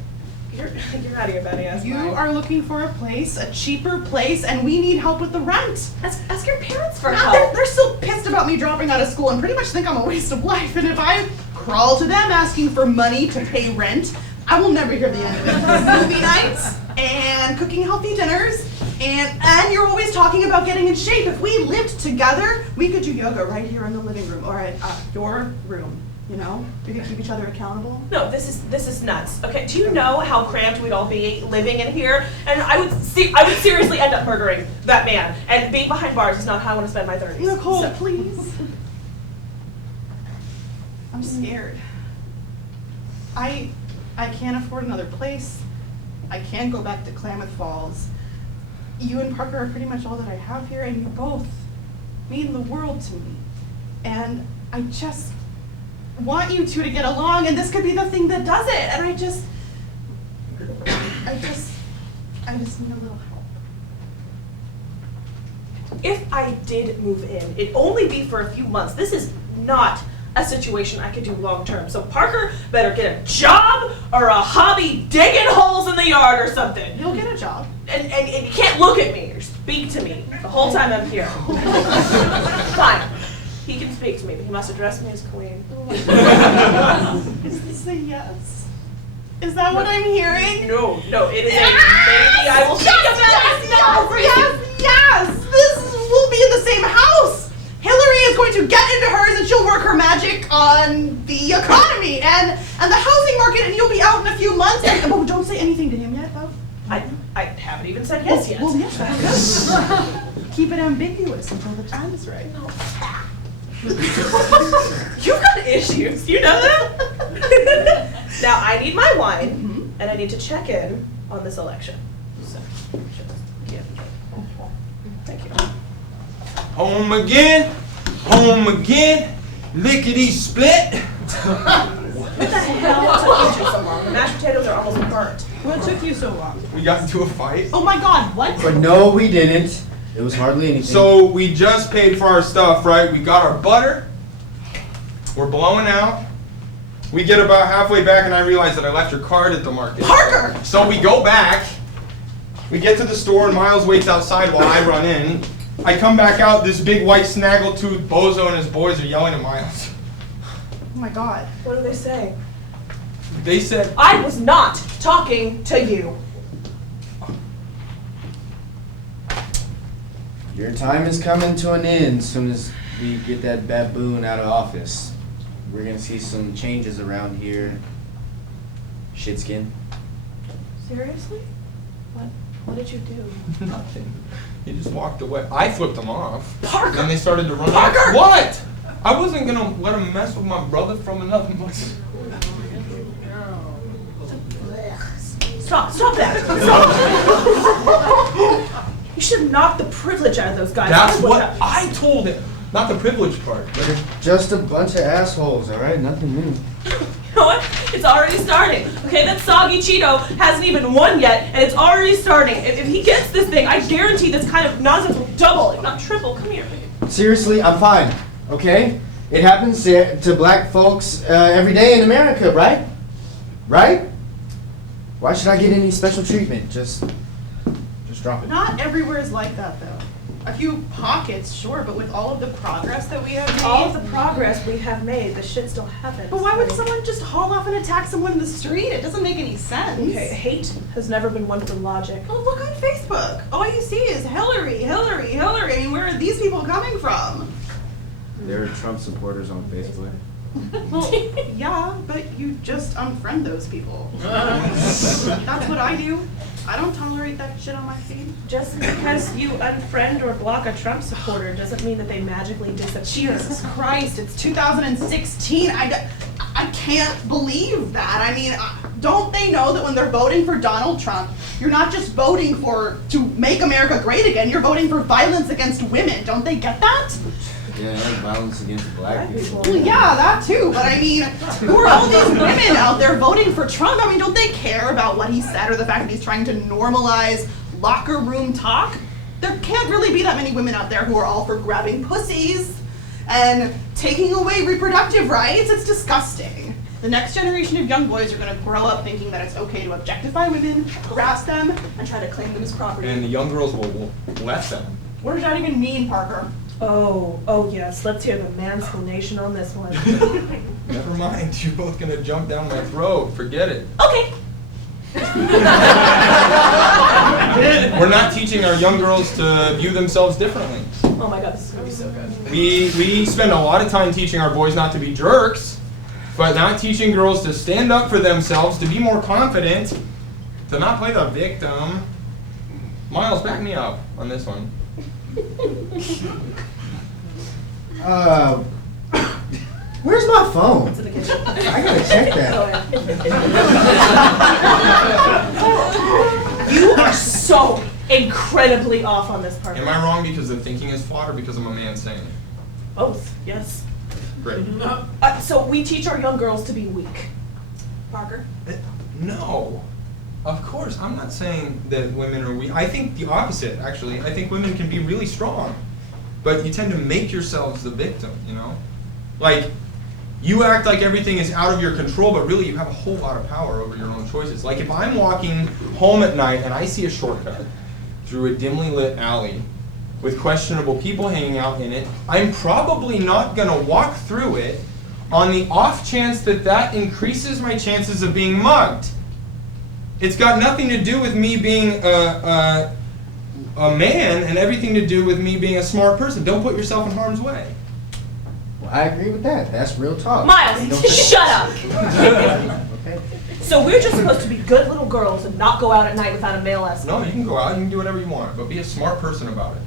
you're out of your Betty ass You mind. are looking for a place, a cheaper place, and we need help with the rent. Ask your parents for Now, help. they're still pissed about me dropping out of school and pretty much think I'm a waste of life. And if I crawl to them asking for money to pay rent, I will never hear the end of it. Movie nights and cooking healthy dinners, and you're always talking about getting in shape. If we lived together, we could do yoga right here in the living room or at your room. You know, we could keep each other accountable. No, this is nuts. Okay, do you know how cramped we'd all be living in here? And I would seriously end up murdering that man. And being behind bars is not how I want to spend my 30s. Nicole, So- please. I'm scared. I can't afford another place. I can't go back to Klamath Falls. you and Parker are pretty much all that I have here, and you both mean the world to me. And I just want you two to get along, and this could be the thing that does it. And I just need a little help. If I did move in, it'd only be for a few months. This is not a situation I could do long term. So Parker better get a job or a hobby digging holes in the yard or something. You'll get a job. And you can't look at me or speak to me the whole time I'm here. Fine. He can speak to me, but he must address me as queen. Is this a yes? Is that what I'm hearing? No, it is a maybe. I will think about it. Yes! We'll be in the same house! Hillary is going to get into hers and she'll work her magic on the economy and the housing market, and you'll be out in a few months. Oh, don't say anything to him yet, though. I haven't even said yes yet. Well, yes, that's good. Keep it ambiguous until the time is right. You've got issues. You know that? Now I need my wine, and I need to check in on this election. So, just give me. Thank you. Home again, lickety split. What the hell took you so long? The mashed potatoes are almost burnt. What took you so long? We got into a fight. Oh my god, what? But no, we didn't. It was hardly anything. So we just paid for our stuff, right? We got our butter. We're blowing out. We get about halfway back and I realize that I left your card at the market. Parker! So we go back. We get to the store and Miles waits outside while I run in. I come back out, this big white snaggletooth bozo and his boys are yelling at Miles. Oh my god. What do they say? They said, I was not talking to you. Your time is coming to an end as soon as we get that baboon out of office. We're gonna see some changes around here. Shitskin. Seriously? What did you do? nothing. He just walked away. I flipped him off. Parker! And they started to run. Parker! What? I wasn't gonna let him mess with my brother from another mother. Stop that! Stop! You should knock the privilege out of those guys. That's what I told him. Not the privilege part. But it's just a bunch of assholes, alright? Nothing new. You know what? It's already starting. Okay, that soggy Cheeto hasn't even won yet, and it's already starting. If he gets this thing, I guarantee this kind of nonsense will double, if not triple. Come here. Seriously, I'm fine, okay? It happens to black folks every day in America, right? Right? Why should I get any special treatment? Just drop it. Not everywhere is like that, though. A few pockets, sure, but with all of the progress that we have made. All of the progress we have made, the shit still happens. But why would someone just haul off and attack someone in the street? It doesn't make any sense. Okay, hate has never been one for logic. Oh, look on Facebook. All you see is Hillary, Hillary, Hillary. I mean, where are these people coming from? There are Trump supporters on Facebook. Well, yeah, but you just unfriend those people. That's what I do. I don't tolerate that shit on my feed. Just because you unfriend or block a Trump supporter doesn't mean that they magically disappear. Jesus Christ, it's 2016. I can't believe that. I mean, don't they know that when they're voting for Donald Trump, you're not just voting to make America great again, you're voting for violence against women. Don't they get that? Yeah, violence against black people. Well, yeah, that too. But I mean, who are all these women out there voting for Trump? I mean, don't they care about what he said or the fact that he's trying to normalize locker room talk? There can't really be that many women out there who are all for grabbing pussies and taking away reproductive rights. It's disgusting. The next generation of young boys are going to grow up thinking that it's okay to objectify women, harass them, and try to claim them as property. And the young girls will let them. What does that even mean, Parker? Oh yes, let's hear the mansplaination on this one. Never mind, you're both gonna jump down my throat. Forget it. Okay. We're not teaching our young girls to view themselves differently. Oh my god, this is gonna be so good. We spend a lot of time teaching our boys not to be jerks, but not teaching girls to stand up for themselves, to be more confident, to not play the victim. Miles, back me up on this one. Where's my phone? It's in the kitchen. I gotta check that. Oh, yeah. You are so incredibly off on this part. Am I wrong because the thinking is flawed or because I'm a man saying it? Both, yes. Great. So we teach our young girls to be weak. Parker? No. Of course, I'm not saying that women are weak. I think the opposite, actually. I think women can be really strong. But you tend to make yourselves the victim, you know? Like, you act like everything is out of your control, but really you have a whole lot of power over your own choices. Like, if I'm walking home at night and I see a shortcut through a dimly lit alley with questionable people hanging out in it, I'm probably not going to walk through it on the off chance that that increases my chances of being mugged. It's got nothing to do with me being a man and everything to do with me being a smart person. Don't put yourself in harm's way. Well, I agree with that. That's real talk. Miles, Don't shut up! Okay. So we're just supposed to be good little girls and not go out at night without a male escort. No, you can go out, you can do whatever you want, but be a smart person about it.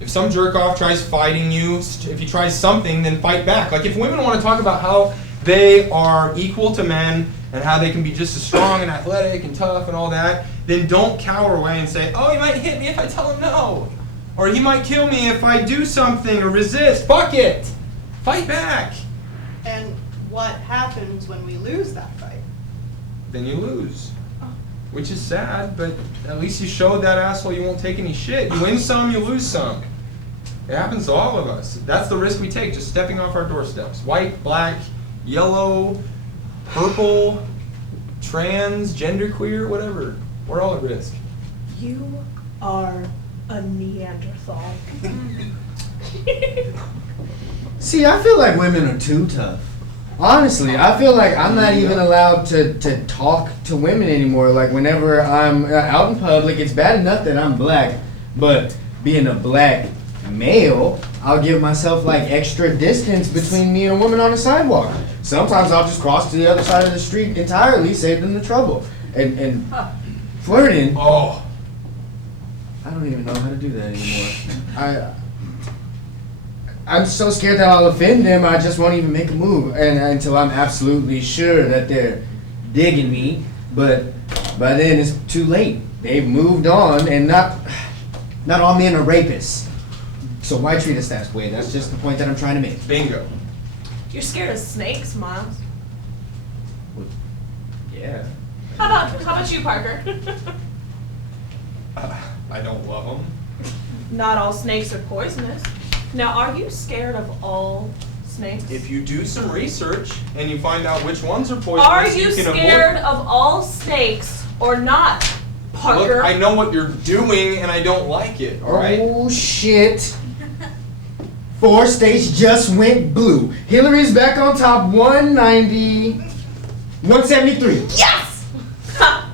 If some jerk-off tries fighting you, if he tries something, then fight back. Like, if women want to talk about how they are equal to men and how they can be just as strong and athletic and tough and all that, then don't cower away and say, oh, he might hit me if I tell him no. Or he might kill me if I do something or resist. Fuck it! Fight back! And what happens when we lose that fight? Then you lose. Which is sad, but at least you showed that asshole you won't take any shit. You win some, you lose some. It happens to all of us. That's the risk we take, just stepping off our doorsteps. White, black, yellow, purple, trans, genderqueer, whatever. We're all at risk. You are a Neanderthal. See, I feel like women are too tough. Honestly, I feel like I'm not even allowed to talk to women anymore. Like, whenever I'm out in public, it's bad enough that I'm black, but being a black male, I'll give myself like extra distance between me and a woman on the sidewalk. Sometimes I'll just cross to the other side of the street entirely, save them the trouble. And flirting, Oh, I don't even know how to do that anymore. I'm so scared that I'll offend them, I just won't even make a move until I'm absolutely sure that they're digging me. But by then it's too late. They've moved on, and not all men are rapists. So why treat us that way? That's just the point that I'm trying to make. bingo. You're scared of snakes, Miles. Yeah. How about you, Parker? I don't love them. Not all snakes are poisonous. Now, are you scared of all snakes? If you do some research and you find out which ones are poisonous, Are you can scared avoid. of all snakes or not, Parker? Look, I know what you're doing and I don't like it, alright? Oh shit. 4 states just went blue. Hillary's back on top, 190, 173. Yes! Ha!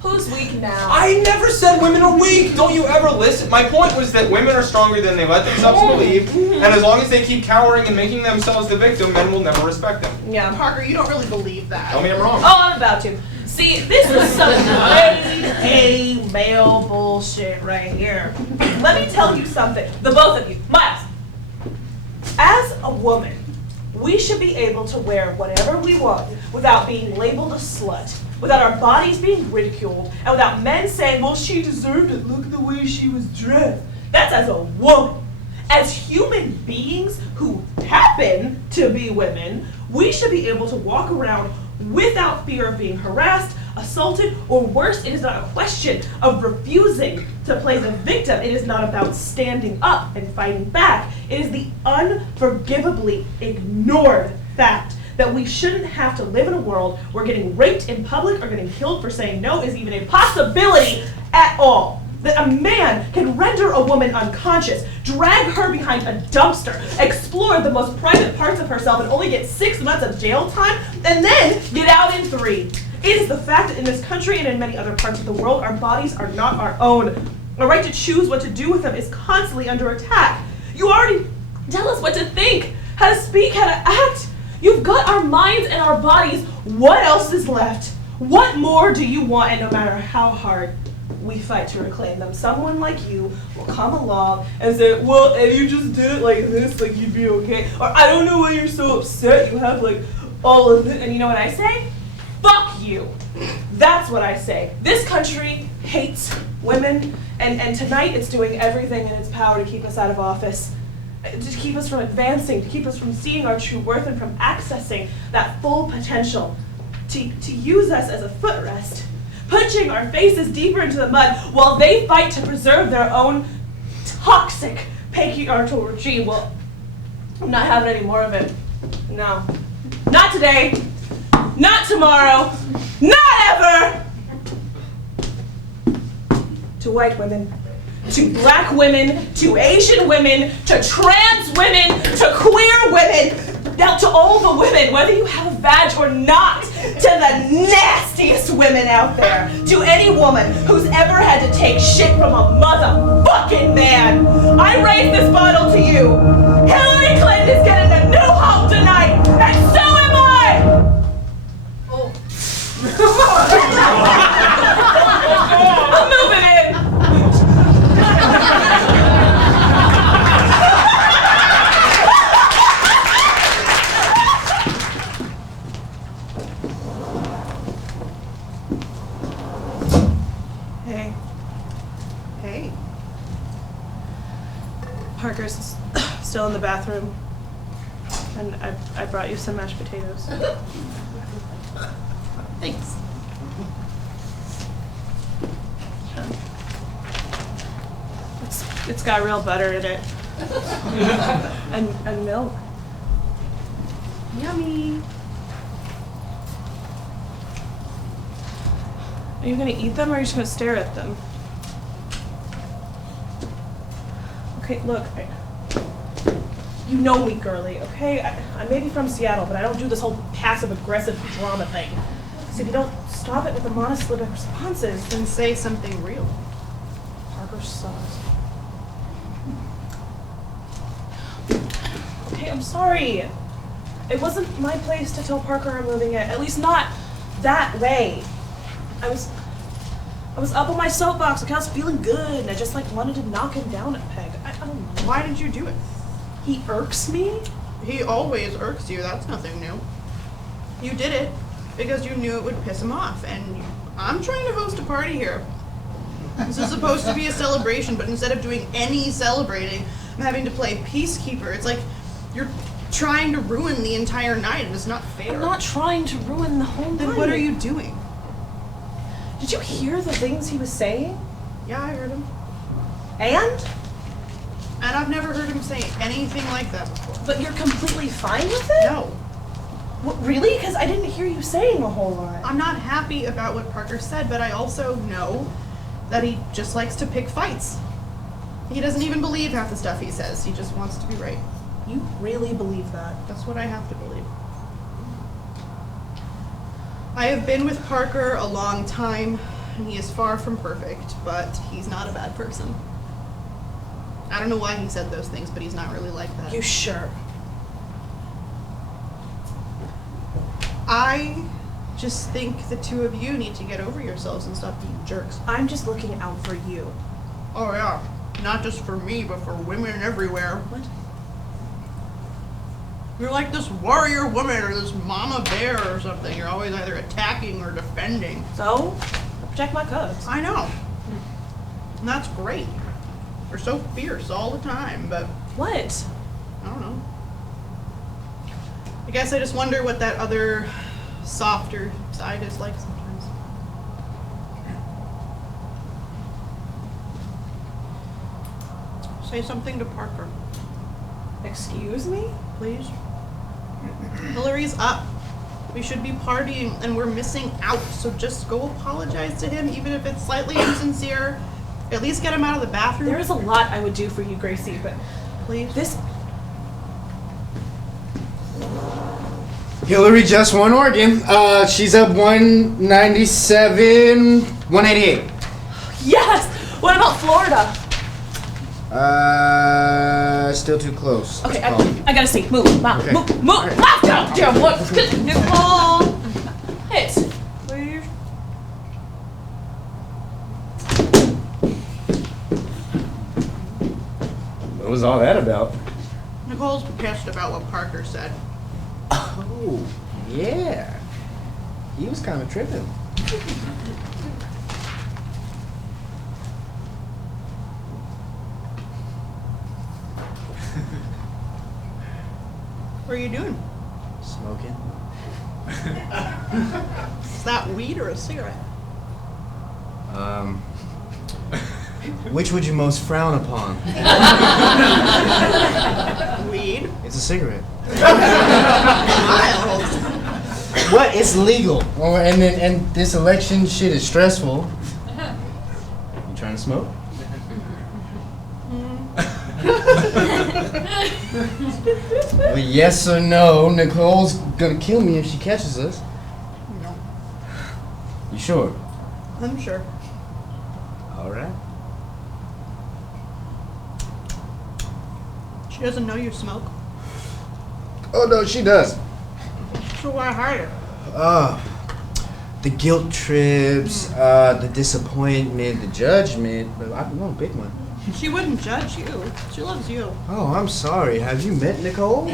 Who's weak now? I never said women are weak. Don't you ever listen? My point was that women are stronger than they let themselves believe, and as long as they keep cowering and making themselves the victim, men will never respect them. Yeah. Parker, you don't really believe that. Tell me I'm wrong. Oh, I'm about to. See, this is some grade A male bullshit right here. Let me tell you something. The both of you. Miles, as a woman, we should be able to wear whatever we want without being labeled a slut, without our bodies being ridiculed, and without men saying, well, she deserved it, look at the way she was dressed. That's as a woman. As human beings who happen to be women, we should be able to walk around without fear of being harassed, assaulted, or worse. It is not a question of refusing to play the victim. It is not about standing up and fighting back. It is the unforgivably ignored fact that we shouldn't have to live in a world where getting raped in public or getting killed for saying no is even a possibility at all. That a man can render a woman unconscious, drag her behind a dumpster, explore the most private parts of herself and only get 6 months of jail time, and then get out in 3. It is the fact that in this country and in many other parts of the world, our bodies are not our own. Our right to choose what to do with them is constantly under attack. You already tell us what to think, how to speak, how to act. You've got our minds and our bodies. What else is left? What more do you want? And no matter how hard we fight to reclaim them, someone like you will come along and say, well, if you just did it like this, like you'd be okay. Or I don't know why you're so upset. You have like all of it. And you know what I say? fuck you. That's what I say. This country hates women, and tonight it's doing everything in its power to keep us out of office, to keep us from advancing, to keep us from seeing our true worth and from accessing that full potential, to use us as a footrest, punching our faces deeper into the mud while they fight to preserve their own toxic patriarchal regime. Well, I'm not having any more of it. No. Not today. Not tomorrow. Not ever! To white women, to black women, to Asian women, to trans women, to queer women, now to all the women, whether you have a vag or not, to the nastiest women out there, to any woman who's ever had to take shit from a motherfucking man. I raise this bottle to you. Hillary Clinton is getting a new home tonight, and so am I! I'm moving in. Hey. Hey. Parker's still in the bathroom, and I brought you some mashed potatoes. Thanks. It's got real butter in it. and milk. Yummy. Are you gonna eat them or are you just gonna stare at them? Okay, look. You know me, girly, okay? I may be from Seattle, but I don't do this whole passive-aggressive drama thing. So if you don't stop it with the monosyllabic responses, Then say something real. Parker sucks. Okay, I'm sorry. It wasn't my place to tell Parker I'm moving in. At least not that way. I was up on my soapbox, like I was feeling good, and I just like wanted to knock him down a peg. I don't know. Why did you do it? He irks me? He always irks you. That's nothing new. You did it because you knew it would piss him off, and I'm trying to host a party here. This is supposed to be a celebration, but instead of doing any celebrating, I'm having to play peacekeeper. It's like you're trying to ruin the entire night, and it's not fair. I'm not trying to ruin the whole night. Then what are you doing? Did you hear the things he was saying? Yeah, I heard him. And? And I've never heard him say anything like that before. But you're completely fine with it? No. What, really? Because I didn't hear you saying a whole lot. I'm not happy about what Parker said, but I also know that he just likes to pick fights. He doesn't even believe half the stuff he says. He just wants to be right. You really believe that? That's what I have to believe. I have been with Parker a long time, and he is far from perfect, but he's not a bad person. I don't know why he said those things, but he's not really like that. You sure? I just think the two of you need to get over yourselves and stop being jerks. I'm just looking out for you. Oh yeah, not just for me, but for women everywhere. What? You're like this warrior woman or this mama bear or something. You're always either attacking or defending. So? Protect my cubs. I know. And that's great. You're so fierce all the time, but What? I don't know. I guess I just wonder what that other softer side is like sometimes. Say something to Parker, Excuse me? please. Hillary's up. We should be partying and we're missing out, so just go apologize to him, even if it's slightly insincere. At least get him out of the bathroom. There is a lot I would do for you, Gracie, but please. this... Hillary just won Oregon. She's up 197, 188. Yes! What about Florida? Still too close. Okay, Oh. I gotta see. Move. Mom. Okay. Move. Move. All right. Move. Damn, what? Nicole! Hit. Please. What was all that about? Nicole's pissed about what Parker said. Oh, yeah. he was kind of tripping. What are you doing? Smoking. Is that weed or a cigarette? Which would you most frown upon? Weed? It's a cigarette. Mild. What? It's legal. Oh, and this election shit is stressful. You trying to smoke? Well, yes or no? Nicole's gonna kill me if she catches us. No. You sure? I'm sure. All right. She doesn't know you smoke. Oh no, she does. So why hide her? The guilt trips, the disappointment, the judgment. But I don't know, big one. She wouldn't judge you. She loves you. Oh, I'm sorry. Have you met Nicole?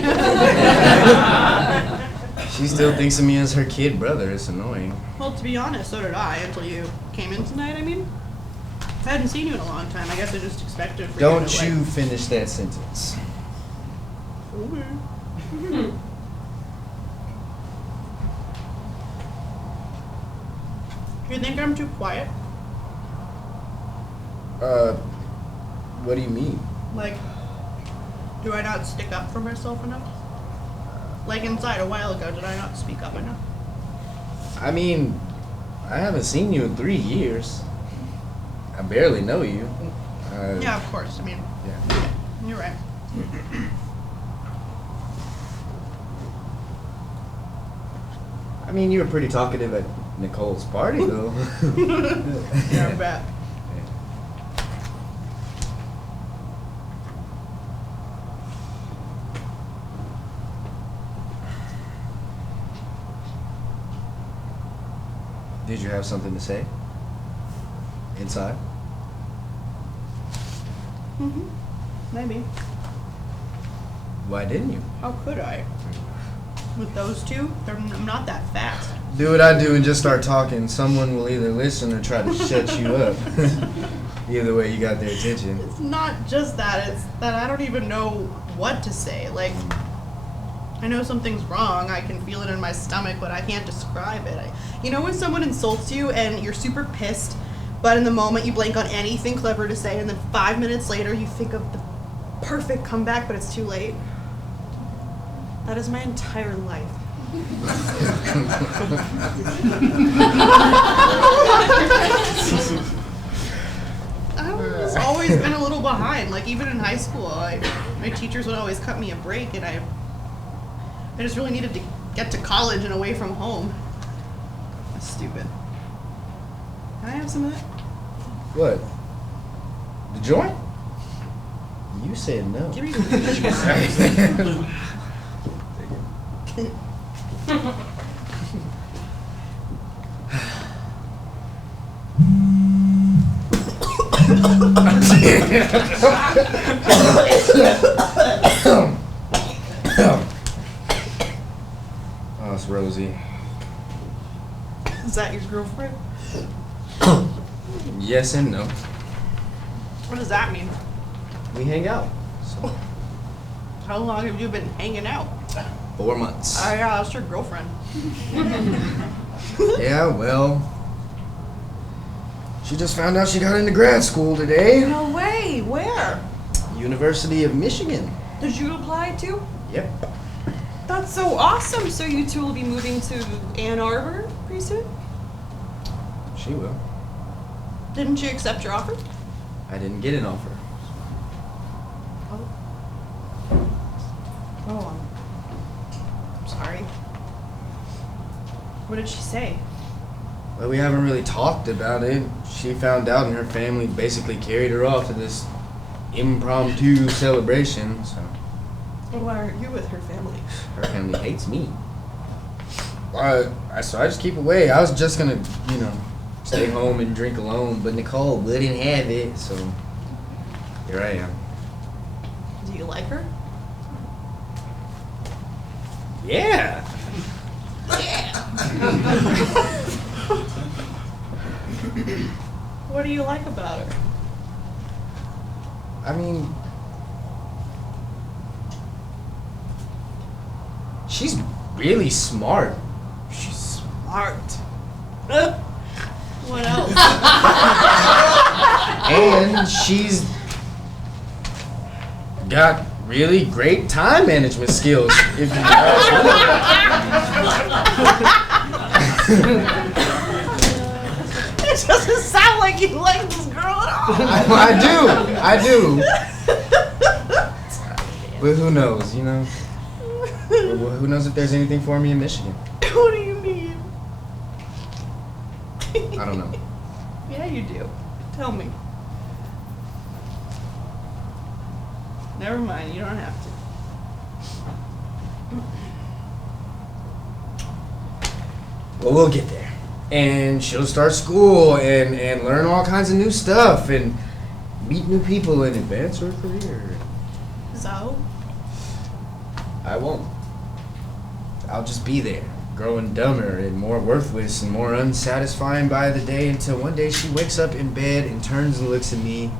She still thinks of me as her kid brother. It's annoying. Well, to be honest, so did I until you came in tonight. I mean, I hadn't seen you in a long time. I guess I just expected for Don't you to you finish that sentence. Okay. Do you think I'm too quiet? What do you mean? Like, do I not stick up for myself enough? Like inside a while ago, did I not speak up enough? I mean, I haven't seen you in 3 years. I barely know you. Yeah, of course. I mean, Yeah. you're right. I mean, you were pretty talkative at Nicole's party, though. Yeah, I bet. Did you have something to say? Inside? Maybe. Why didn't you? How could I? With those two, I'm not that fast. Do what I do and just start talking. Someone will either listen or try to shut you up. Either way, you got their attention. It's not just that, it's that I don't even know what to say. Like, I know something's wrong, I can feel it in my stomach, but I can't describe it. You know when someone insults you and you're super pissed, but in the moment you blank on anything clever to say, and then 5 minutes later you think of the perfect comeback, but it's too late? That is my entire life. I've always been a little behind. Like even in high school, my teachers would always cut me a break, and I just really needed to get to college and away from home. That's stupid. Can I have some of that? What? The joint? You said no. Give me the Oh, it's Rosie. Is that your girlfriend? Yes and no. What does that mean? We hang out. So, How long have you been hanging out? 4 months. Oh yeah, that's your girlfriend. Yeah, well, she just found out she got into grad school today. No way. Where? University of Michigan. Did you apply to? Yep. That's so awesome. So you two will be moving to Ann Arbor pretty soon? She will. Didn't you accept your offer? I didn't get an offer. Oh, I'm sorry. What did she say? Well, we haven't really talked about it. She found out and her family basically carried her off to this impromptu celebration, so. Well, why aren't you with her family? Her family hates me. So I just keep away. I was just gonna, stay home and drink alone, but Nicole wouldn't have it, so here I am. Do you like her? Yeah. Yeah. What do you like about her? I mean, she's really smart. She's smart. What else? And she's got really great time management skills. If you It doesn't sound like you like this girl at all. I do. But who knows, you know? Who knows if there's anything for me in Michigan? What do you mean? I don't know. Yeah, you do. Tell me. Never mind, you don't have to. Well, we'll get there. And she'll start school and learn all kinds of new stuff and meet new people and advance her career. So? I won't. I'll just be there, growing dumber and more worthless and more unsatisfying by the day until one day she wakes up in bed and turns and looks at me.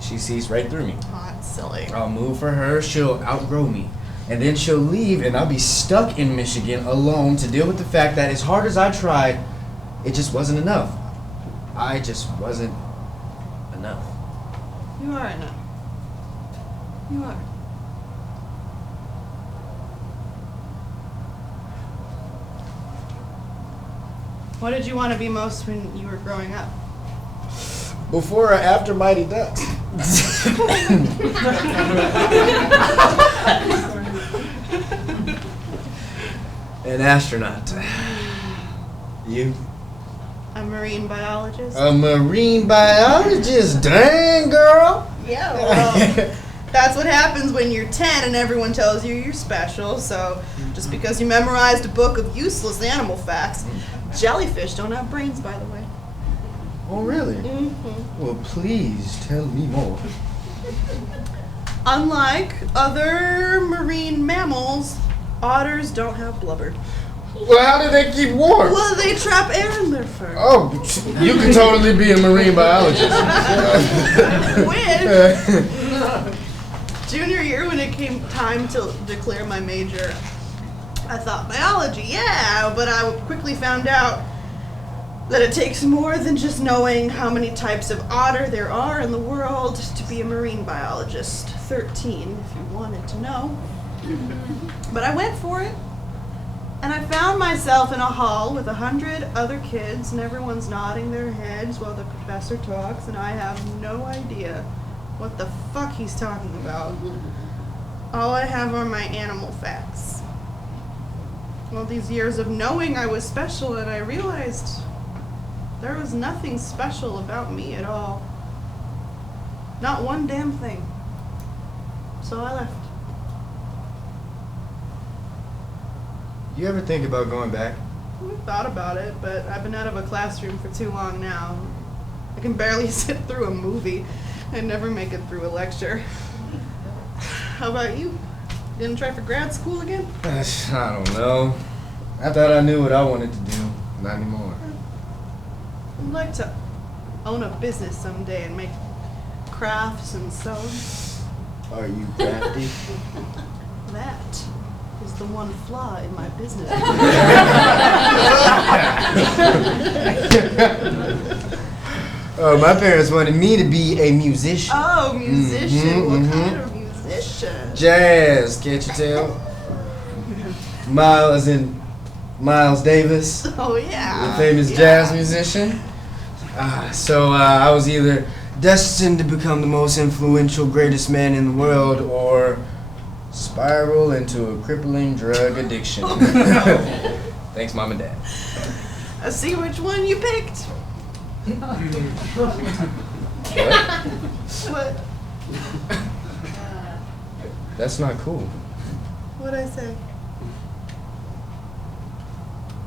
She sees right through me. Oh, that's silly. I'll move for her, she'll outgrow me. And then she'll leave and I'll be stuck in Michigan alone to deal with the fact that as hard as I tried, it just wasn't enough. I just wasn't enough. You are enough. You are. What did you want to be most when you were growing up? Before or after Mighty Ducks? An astronaut. You? A marine biologist? A marine biologist. Dang, girl. Yeah, well, that's what happens when you're 10 and everyone tells you you're special. So just because you memorized a book of useless animal facts, jellyfish don't have brains, by the way. Oh, really? Mm-hmm. Well, please tell me more. Unlike other marine mammals, otters don't have blubber. Well, how do they keep warm? Well, they trap air in their fur. Oh, you can totally be a marine biologist. Which, junior year when it came time to declare my major, I thought biology, yeah, but I quickly found out that it takes more than just knowing how many types of otter there are in the world to be a marine biologist. 13, if you wanted to know. But I went for it. And I found myself in a hall with 100 other kids, and everyone's nodding their heads while the professor talks, and I have no idea what the fuck he's talking about. All I have are my animal facts. All these years of knowing I was special, and I realized there was nothing special about me at all. Not one damn thing. So I left. You ever think about going back? I thought about it, but I've been out of a classroom for too long now. I can barely sit through a movie. I never make it through a lecture. How about you? Didn't try for grad school again? I don't know. I thought I knew what I wanted to do. Not anymore. I'd like to own a business someday and make crafts and so. Are you crafty? That is the one flaw in my business. Oh, my parents wanted me to be a musician. Oh, musician. What Mhm, kind of musician? Jazz, can't you tell? Miles Davis, Oh, the yeah. famous Yeah. jazz musician. So I was either destined to become the most influential, greatest man in the world, or spiral into a crippling drug addiction. Thanks, Mom and Dad. I see which one you picked. What? That's not cool. What'd I say?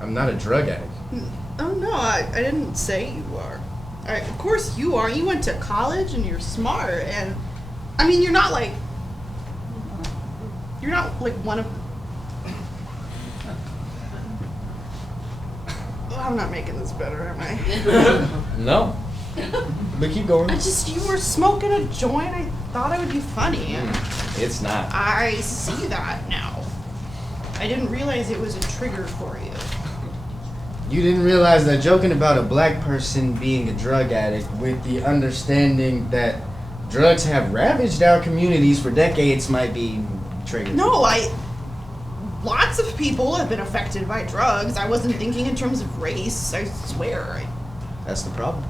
I'm not a drug addict. Oh no, I didn't say you are. Of course you are. You went to college and you're smart, and I mean you're not like one of. I'm not making this better, am I? No. But keep going. You were smoking a joint. I thought it would be funny. It's not. I see that now. I didn't realize it was a trigger for you. You didn't realize that joking about a black person being a drug addict with the understanding that drugs have ravaged our communities for decades might be triggered. No, lots of people have been affected by drugs. I wasn't thinking in terms of race, I swear. That's the problem.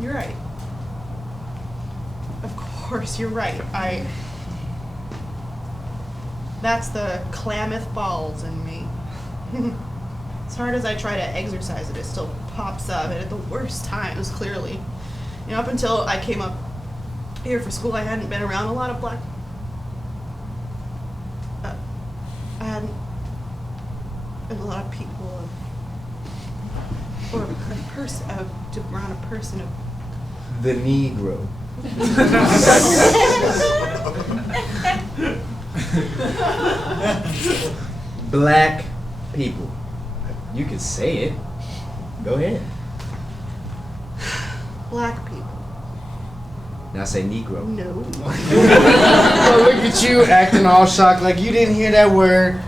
You're right. Of course, you're right. That's the Klamath balls in me. As hard as I try to exercise it, it still pops up, and at the worst times, clearly. You know, up until I came up here for school, I hadn't been around a lot of black... I hadn't been a lot of people or a person, around a person of... The Negro. Black people. You could say it. Go ahead. Black people. Now say Negro. No. Well, look at you acting all shocked like you didn't hear that word.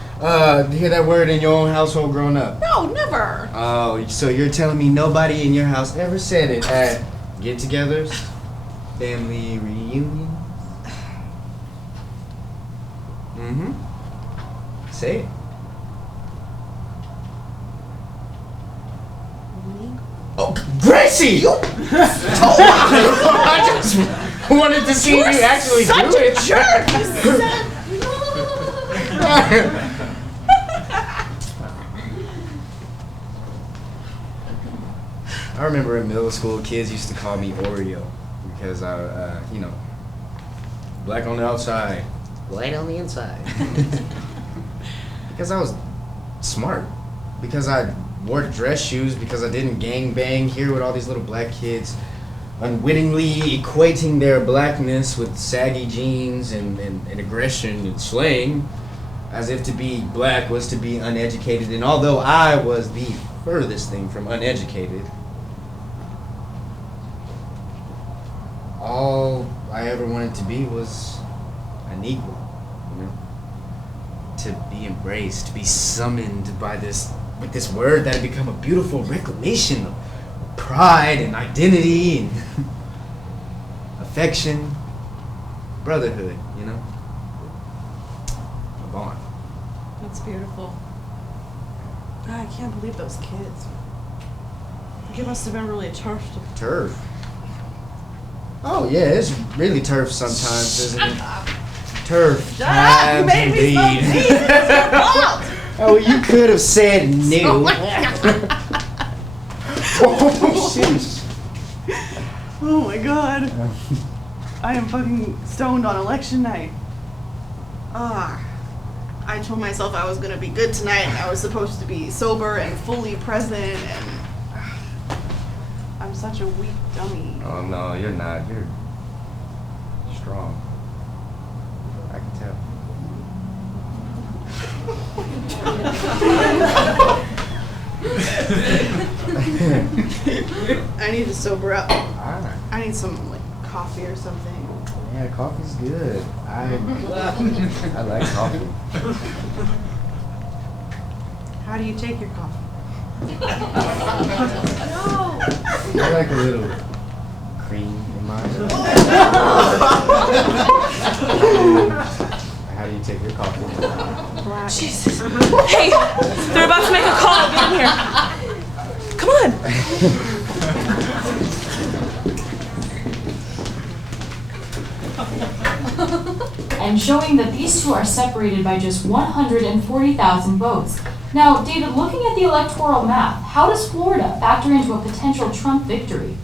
Hear that word in your own household growing up. No, never. Oh, so you're telling me nobody in your house ever said it at get-togethers, family reunions? Mm-hmm. Say it. Oh, Gracie! I just wanted to see if you actually do it. I remember in middle school, kids used to call me Oreo because I, black on the outside, white on the inside. Because I was smart. Because I wore dress shoes, because I didn't gang bang here with all these little black kids unwittingly equating their blackness with saggy jeans and aggression and slang, as if to be black was to be uneducated. And although I was the furthest thing from uneducated, all I ever wanted to be was an equal, to be embraced, to be summoned by this word that had become a beautiful reclamation of pride and identity and affection, brotherhood, a bond. That's beautiful. I can't believe those kids. It must have been really tough to... Turf. Oh yeah, it's really turf sometimes, isn't it? Turf times You made me so indeed. deep. It's your fault. Oh, you could have said no. Oh, shit. Oh my god. I am fucking stoned on election night. I told myself I was gonna be good tonight. I was supposed to be sober and fully present, and I'm such a weak dummy. Oh no, you're not. You're strong. I can tell. I need to sober up. Alright. I need some coffee or something. Yeah, coffee's good. I like coffee. How do you take your coffee? I like a little cream in mine. How do you take your coffee? Black. Jesus. Hey, they're about to make a call. Get in here. Come on. And showing that these two are separated by just 140,000 votes. Now, David, looking at the electoral map, how does Florida factor into a potential Trump victory?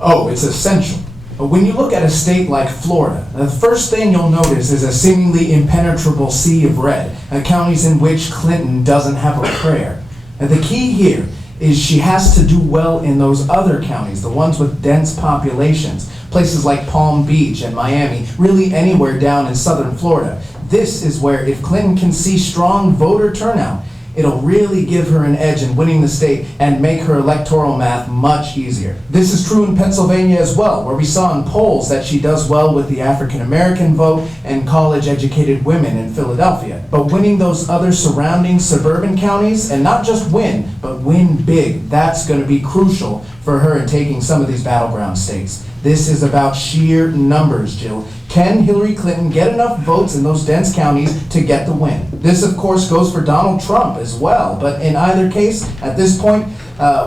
Oh, it's essential. When you look at a state like Florida, the first thing you'll notice is a seemingly impenetrable sea of red, counties in which Clinton doesn't have a prayer. And the key here is she has to do well in those other counties, the ones with dense populations, places like Palm Beach and Miami, really anywhere down in southern Florida. This is where, if Clinton can see strong voter turnout It'll really give her an edge in winning the state and make her electoral math much easier. This is true in Pennsylvania as well, where we saw in polls that she does well with the African American vote and college-educated women in Philadelphia. But winning those other surrounding suburban counties, and not just win, but win big, that's going to be crucial for her in taking some of these battleground states. This is about sheer numbers, Jill. Can Hillary Clinton get enough votes in those dense counties to get the win? This, of course, goes for Donald Trump as well. But in either case, at this point,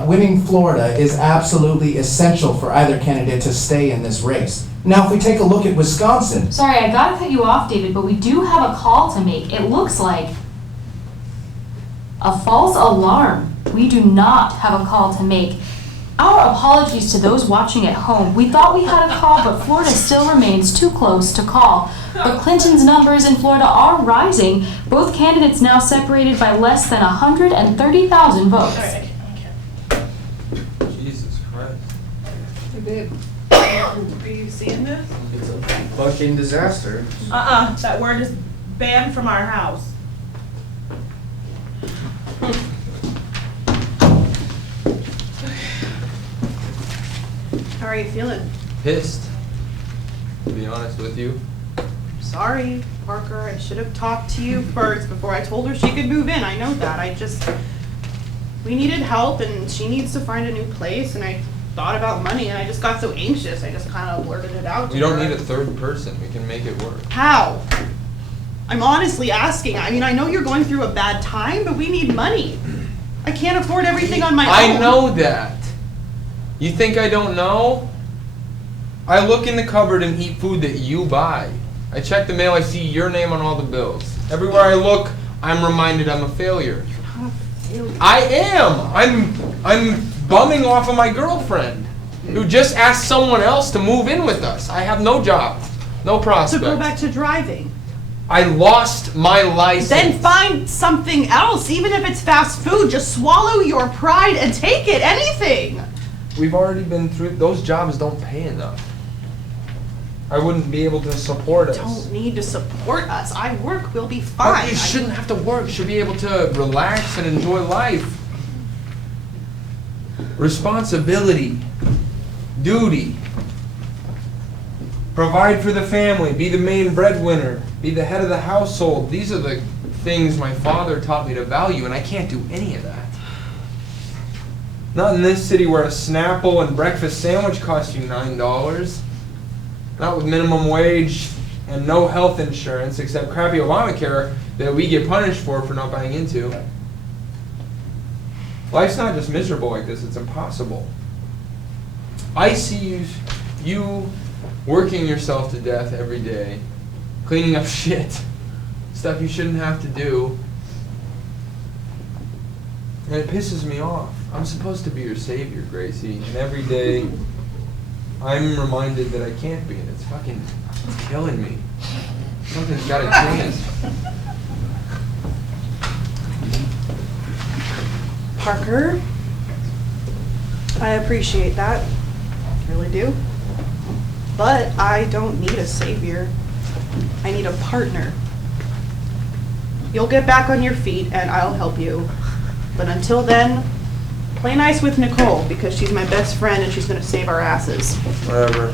winning Florida is absolutely essential for either candidate to stay in this race. Now, if we take a look at Wisconsin. Sorry, I gotta cut you off, David, but we do have a call to make. It looks like a false alarm. We do not have a call to make. Our apologies to those watching at home. We thought we had a call, but Florida still remains too close to call. But Clinton's numbers in Florida are rising. Both candidates now separated by less than 130,000 votes. Alright, I can't. Jesus Christ. Hey, babe. Are you seeing this? It's a fucking disaster. That word is banned from our house. How are you feeling? Pissed, to be honest with you. Sorry, Parker. I should have talked to you first before I told her she could move in. I know that. We needed help and she needs to find a new place, and I thought about money and I just got so anxious. I just kind of blurted it out to We don't her. need a third person. We can make it work. How? I'm honestly asking. I mean, I know you're going through a bad time, but we need money. I can't afford everything on my own. I know that. You think I don't know? I look in the cupboard and eat food that you buy. I check the mail, I see your name on all the bills. Everywhere I look, I'm reminded I'm a failure. You're not a failure. I am. I'm bumming off of my girlfriend, who just asked someone else to move in with us. I have no job, no So prospect. go back to driving. I lost my license. Then find something else, even if it's fast food. Just swallow your pride and take it. Anything. We've already been through, those jobs don't pay enough. I wouldn't be able to support us. Don't need to support us. I work. We'll be But fine. you shouldn't have to work. You should be able to relax and enjoy life. Responsibility. Duty. Provide for the family. Be the main breadwinner. Be the head of the household. These are the things my father taught me to value, and I can't do any of that. Not in this city where a Snapple and breakfast sandwich costs you $9. Not with minimum wage and no health insurance except crappy Obamacare that we get punished for not buying into. Life's not just miserable like this, it's impossible. I see you working yourself to death every day, cleaning up shit, stuff you shouldn't have to do, and it pisses me off. I'm supposed to be your savior, Gracie, and every day I'm reminded that I can't be, and it's fucking killing me. Something's gotta change. Parker, I appreciate that. I really do. But I don't need a savior. I need a partner. You'll get back on your feet and I'll help you. But until then, play nice with Nicole because she's my best friend and she's gonna save our asses. Whatever.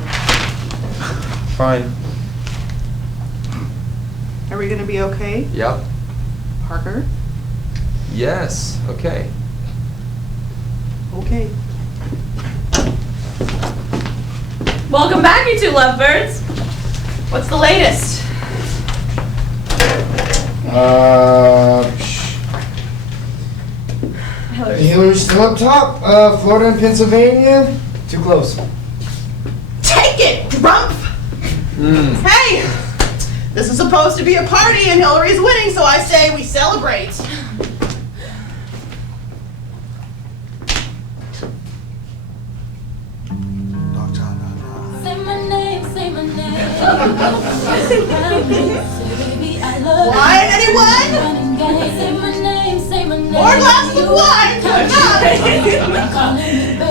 Fine. Are we gonna be okay, Yep. Parker? Yes. Okay. Okay. Welcome back, you two lovebirds. What's the latest? Hillary's still up top. Florida and Pennsylvania, too close. Take it, Trump! Hey! This is supposed to be a party and Hillary's winning, so I say we celebrate. Say my name, say my name. Baby, I love Wine, anyone? Say my name, say my name. More glasses of wine coming up.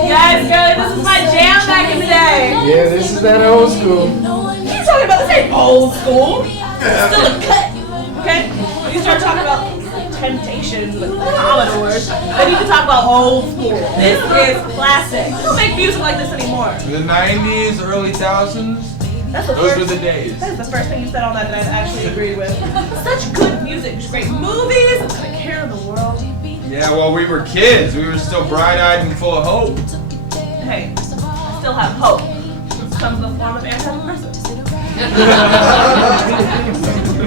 Guys, this is my jam back in the day. Yeah, this is that old school. You talking about this ain't old school. Still a cut. Okay? When you start talking about Temptations and the Commodores. Then you can talk about old school. This is classic. We don't make music like this anymore. The 90s, early 2000s, That's the those first, were the days. That is the first thing you said on that I actually agreed with. Such good music, great movies, and the care of the world. Yeah, well, we were kids. We were still bright-eyed and full of hope. Hey, I still have hope. Some of the form of antidepressants.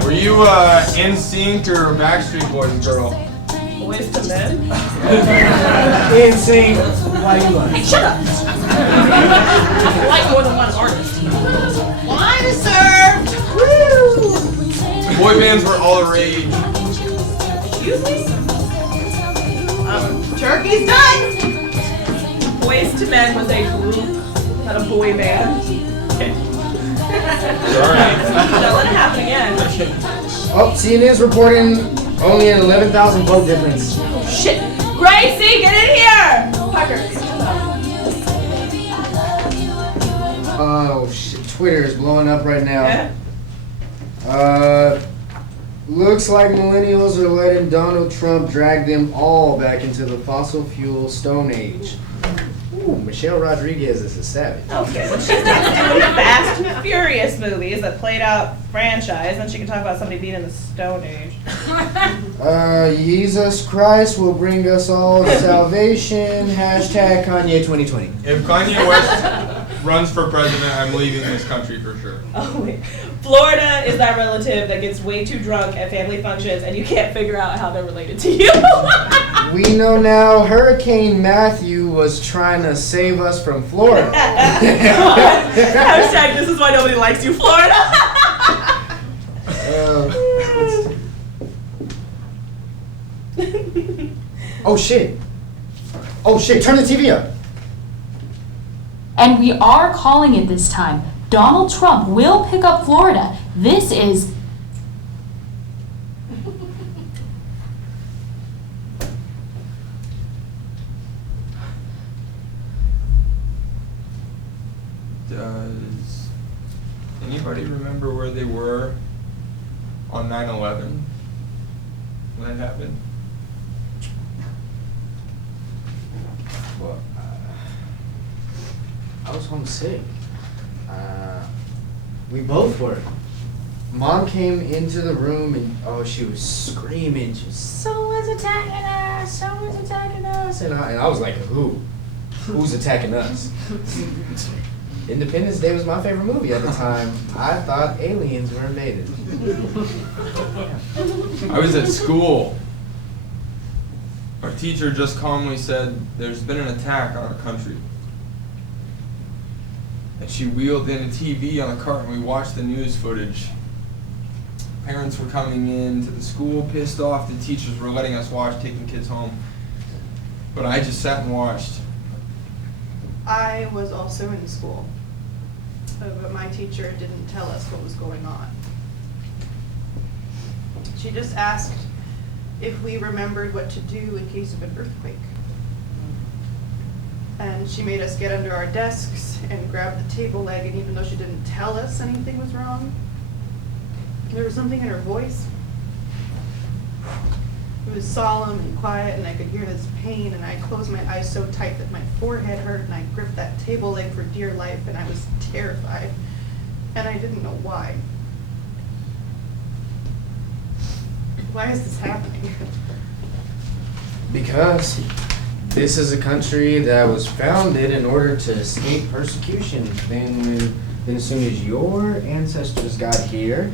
Were you NSYNC or Backstreet Boys girl? Boys to men. Insane. Why you lying? Hey, shut up! I like more than one artist. Wine is served. Woo! Boy bands were all the rage. Excuse me? Turkey's done. Boys to Men was a group, not a boy band. Okay. Sorry. Don't let it happen again. Oh, CNN's reporting only an 11,000 vote difference. Shit! Gracie, get in here! Parker. Oh shit, Twitter is blowing up right now. Yeah? Looks like millennials are letting Donald Trump drag them all back into the fossil fuel stone age. Ooh, Michelle Rodriguez is a savage. Okay, well, she's not doing Fast and Furious movies that played out franchise, then she can talk about somebody being in the Stone Age. Jesus Christ will bring us all to salvation. Hashtag Kanye 2020. If Kanye West runs for president, I'm leaving this country for sure. Oh wait. Florida is that relative that gets way too drunk at family functions and you can't figure out how they're related to you. We know now Hurricane Matthew was trying to save us from Florida. Hashtag this is why nobody likes you, Florida. Oh shit. Oh shit, turn the TV up. And we are calling it this time. Donald Trump will pick up Florida. This is Does anybody remember where they were on 9/11 when that happened? Well, I was homesick. We both were. Mom came into the room and she was screaming. She was, someone's attacking us. Someone's attacking us. And I was like, who? Who's attacking us? Independence Day was my favorite movie at the time. I thought aliens were invaded. I was at school. Our teacher just calmly said, "There's been an attack on our country." And she wheeled in a TV on a cart and we watched the news footage. Parents were coming in to the school pissed off. The teachers were letting us watch, taking kids home. But I just sat and watched. I was also in school, but my teacher didn't tell us what was going on. She just asked if we remembered what to do in case of an earthquake. And she made us get under our desks and grab the table leg, and even though she didn't tell us anything was wrong, there was something in her voice. It was solemn and quiet, and I could hear this pain, and I closed my eyes so tight that my forehead hurt, and I gripped that table leg for dear life, and I was terrified, and I didn't know why. Why is this happening? Because this is a country that was founded in order to escape persecution. Then as soon as your ancestors got here,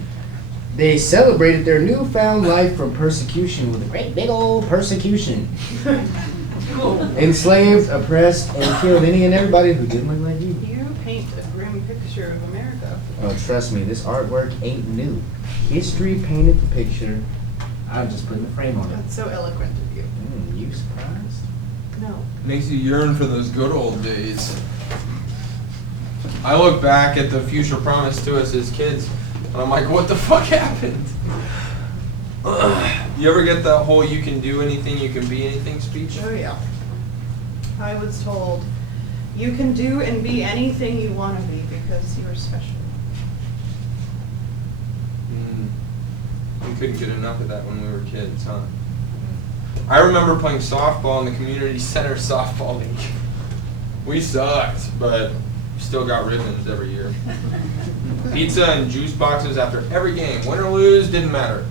they celebrated their newfound life from persecution with a great big old persecution. Enslaved, oppressed, and killed any and everybody who didn't look like you. You paint a grim picture of America. Oh, trust me, this artwork ain't new. History painted the picture. I'm just putting the frame on it. That's so eloquent of you. You surprised? No. Makes you yearn for those good old days. I look back at the future promised to us as kids, and I'm like, what the fuck happened? You ever get that whole "you can do anything, you can be anything" speech? Oh yeah. I was told, you can do and be anything you want to be because you're special. We couldn't get enough of that when we were kids, huh? I remember playing softball in the community center softball league. We sucked, but still got ribbons every year. Pizza and juice boxes after every game. Win or lose, didn't matter.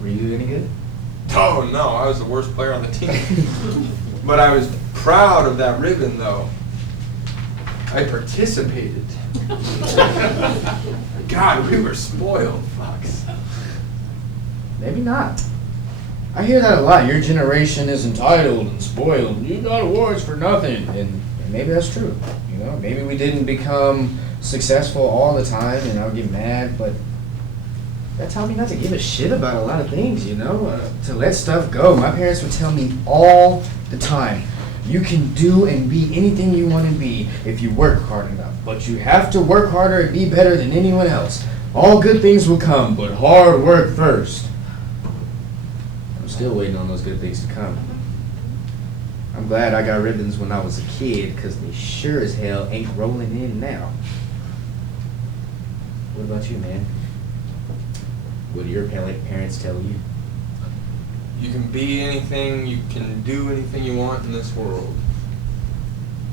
Were you any good? Oh no, I was the worst player on the team. But I was proud of that ribbon though. I participated. God, we were spoiled fucks. Maybe not. I hear that a lot. Your generation is entitled and spoiled. You got awards for nothing. And maybe that's true. You know, maybe we didn't become successful all the time and I would get mad, but that taught me not to give a shit about a lot of things, you know, to let stuff go. My parents would tell me all the time, you can do and be anything you want to be if you work hard enough, but you have to work harder and be better than anyone else. All good things will come, but hard work first. I'm still waiting on those good things to come. I'm glad I got ribbons when I was a kid, because they sure as hell ain't rolling in now. What about you, man? What do your parents tell you? You can be anything, you can do anything you want in this world.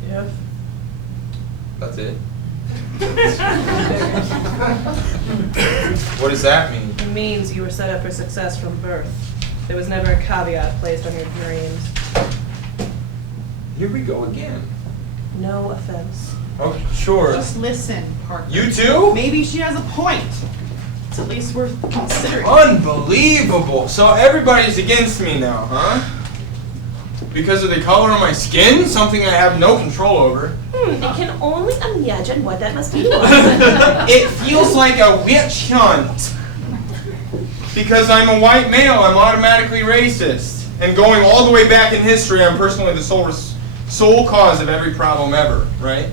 Yep. That's it. What does that mean? It means you were set up for success from birth. There was never a caveat placed on your dreams. Here we go again. No offense. Oh, sure. Just listen, Parker. You too? Maybe she has a point. It's at least worth considering. Unbelievable. So everybody's against me now, huh? Because of the color of my skin? Something I have no control over. I can only imagine what that must be like. It feels like a witch hunt. Because I'm a white male, I'm automatically racist. And going all the way back in history, I'm personally the sole cause of every problem ever, right?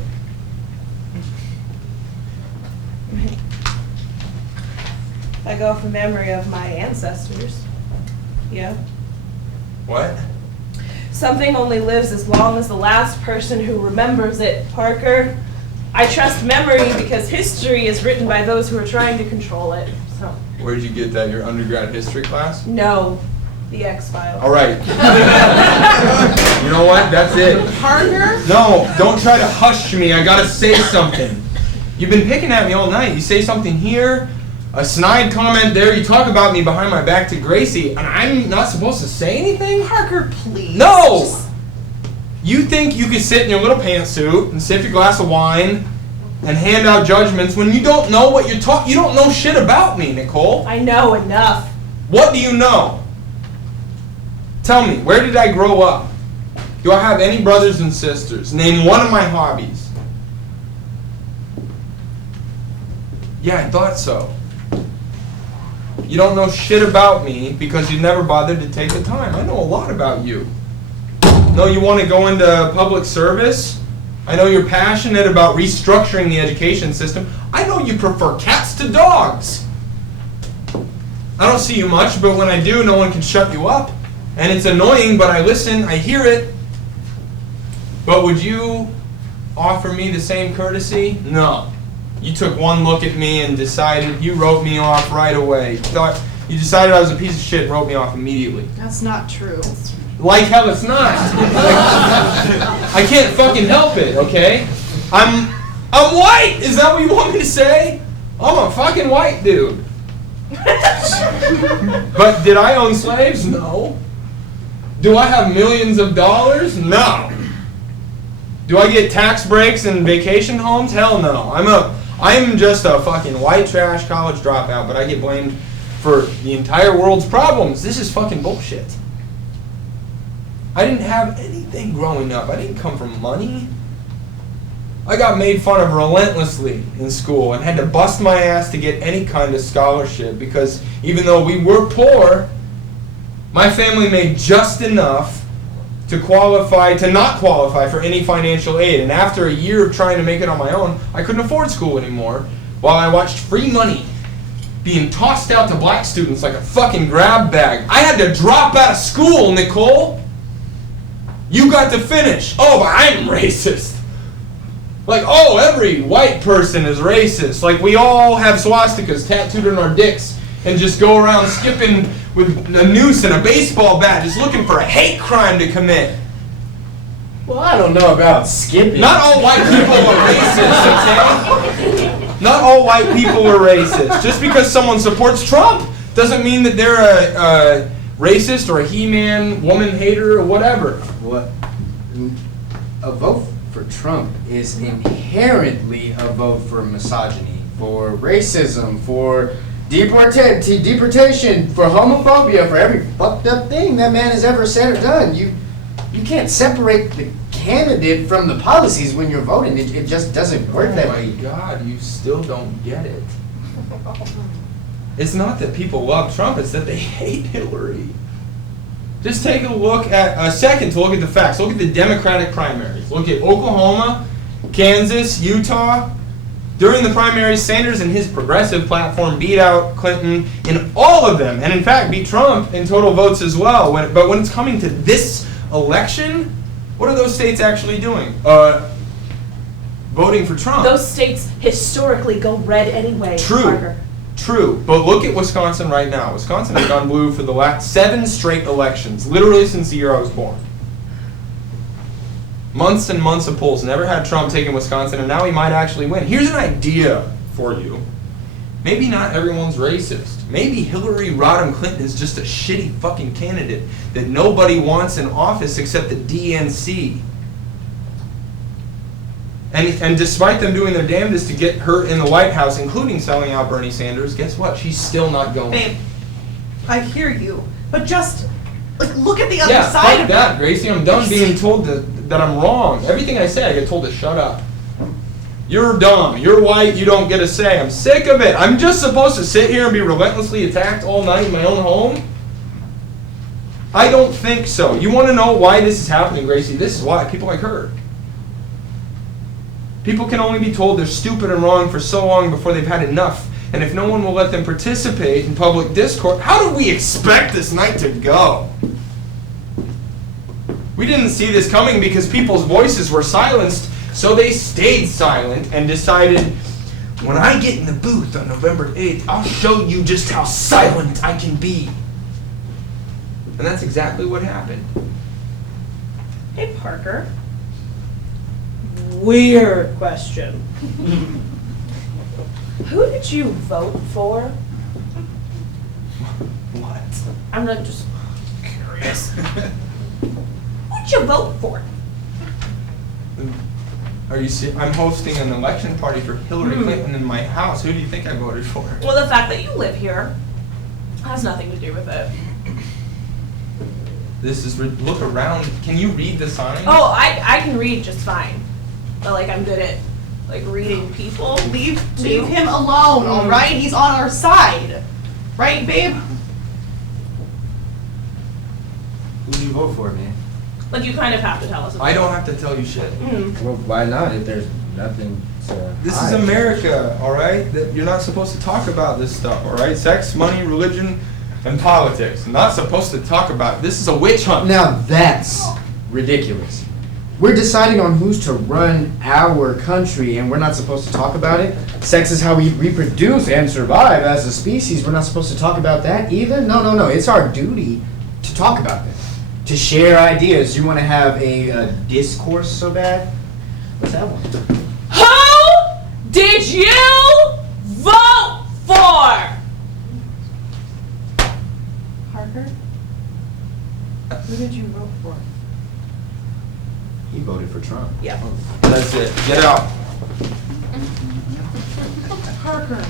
I go from memory of my ancestors. Yeah. What? Something only lives as long as the last person who remembers it, Parker. I trust memory because history is written by those who are trying to control it. So. Where did you get that? Your undergrad history class? No. The X-Files. All right. You know what? That's it. Parker? No, don't try to hush me. I gotta say something. You've been picking at me all night. You say something here, a snide comment there. You talk about me behind my back to Gracie, and I'm not supposed to say anything? Parker, please. No! You think you can sit in your little pantsuit and sip your glass of wine and hand out judgments when you don't know what you're talking. You don't know shit about me, Nicole. I know enough. What do you know? Tell me, where did I grow up? Do I have any brothers and sisters? Name one of my hobbies. Yeah, I thought so. You don't know shit about me because you never bothered to take the time. I know a lot about you. No, you want to go into public service? I know you're passionate about restructuring the education system. I know you prefer cats to dogs. I don't see you much, but when I do, no one can shut you up. And it's annoying, but I listen, I hear it. But would you offer me the same courtesy? No. You took one look at me and decided, you wrote me off right away. You decided I was a piece of shit and wrote me off immediately. That's not true. Like hell it's not. I can't fucking help it, okay? I'm white! Is that what you want me to say? I'm a fucking white dude. But did I own slaves? No. Do I have millions of dollars? No. Do I get tax breaks and vacation homes? Hell no. I'm just a fucking white trash college dropout, but I get blamed for the entire world's problems. This is fucking bullshit. I didn't have anything growing up. I didn't come from money. I got made fun of relentlessly in school and had to bust my ass to get any kind of scholarship because even though we were poor, my family made just enough to not qualify for any financial aid. And after a year of trying to make it on my own, I couldn't afford school anymore while I watched free money being tossed out to black students like a fucking grab bag. I had to drop out of school, Nicole. You got to finish. Oh, but I'm racist. Like, oh, every white person is racist. Like, we all have swastikas tattooed on our dicks and just go around skipping with a noose and a baseball bat, just looking for a hate crime to commit. Well, I don't know about skipping. Not all white people are racist, okay? Not all white people are racist. Just because someone supports Trump doesn't mean that they're a racist or a he-man, woman hater, or whatever. What? A vote for Trump is inherently a vote for misogyny, for racism, for deportation, for homophobia, for every fucked up thing that man has ever said or done. You can't separate the candidate from the policies when you're voting. It just doesn't work that way. Oh my God, you still don't get it. It's not that people love Trump, it's that they hate Hillary. Just take a look at, a second to look at the facts. Look at the Democratic primaries. Look at Oklahoma, Kansas, Utah. During the primaries, Sanders and his progressive platform beat out Clinton in all of them, and in fact beat Trump in total votes as well. But when it's coming to this election, what are those states actually doing? Voting for Trump. Those states historically go red anyway, True. Parker. True, but look at Wisconsin right now. Wisconsin has gone blue for the last 7 straight elections, literally since the year I was born. Months and months of polls, never had Trump taking Wisconsin, and now he might actually win. Here's an idea for you. Maybe not everyone's racist. Maybe Hillary Rodham Clinton is just a shitty fucking candidate that nobody wants in office except the DNC. And despite them doing their damnedest to get her in the White House, including selling out Bernie Sanders, guess what? She's still not going. Babe, I hear you, but just like look at the other Yeah, side fuck of that, it. Gracie. I'm done being told that I'm wrong. Everything I say, I get told to shut up. You're dumb. You're white. You don't get a say. I'm sick of it. I'm just supposed to sit here and be relentlessly attacked all night in my own home? I don't think so. You want to know why this is happening, Gracie? This is why. People like her. People can only be told they're stupid and wrong for so long before they've had enough. And if no one will let them participate in public discourse, how do we expect this night to go? We didn't see this coming because people's voices were silenced, so they stayed silent and decided, when I get in the booth on November 8th, I'll show you just how silent I can be. And that's exactly what happened. Hey, Parker. Weird question. Who did you vote for? What? I'm not just curious. Who'd you vote for? Are you serious? I'm hosting an election party for Hillary Clinton in my house. Who do you think I voted for? Well, the fact that you live here has nothing to do with it. This is, look around. Can you read the signs? Oh, I can read just fine. But like I'm good at like reading people. Leave him alone, all right? He's on our side, right, babe? Who do you vote for, man? Like you kind of have to tell us. I don't have to tell you shit. Well, why not? If there's nothing to This is hide. America, all right? That you're not supposed to talk about this stuff, all right? Sex, money, religion, and politics. Not supposed to talk about it. This is a witch hunt. Now that's ridiculous. We're deciding on who's to run our country, and we're not supposed to talk about it. Sex is how we reproduce and survive as a species. We're not supposed to talk about that either. No. It's our duty to talk about this, to share ideas. You want to have a discourse so bad? What's that one? Who did you vote for? Parker? Who did you vote for? He voted for Trump. Yeah. That's it. Get out. Parker.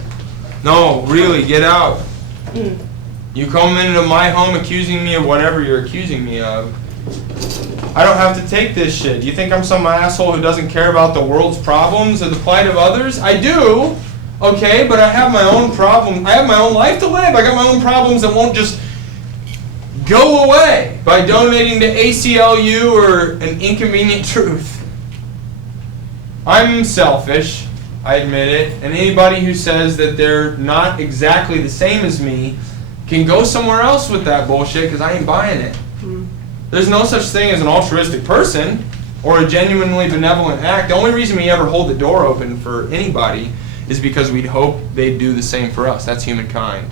No, really, get out. You come into my home accusing me of whatever you're accusing me of. I don't have to take this shit. You think I'm some asshole who doesn't care about the world's problems or the plight of others? I do. Okay, but I have my own problems. I have my own life to live. I got my own problems that won't just go away by donating to ACLU or An Inconvenient Truth. I'm selfish, I admit it, and anybody who says that they're not exactly the same as me can go somewhere else with that bullshit because I ain't buying it. There's no such thing as an altruistic person or a genuinely benevolent act. The only reason we ever hold the door open for anybody is because we'd hope they'd do the same for us. That's humankind.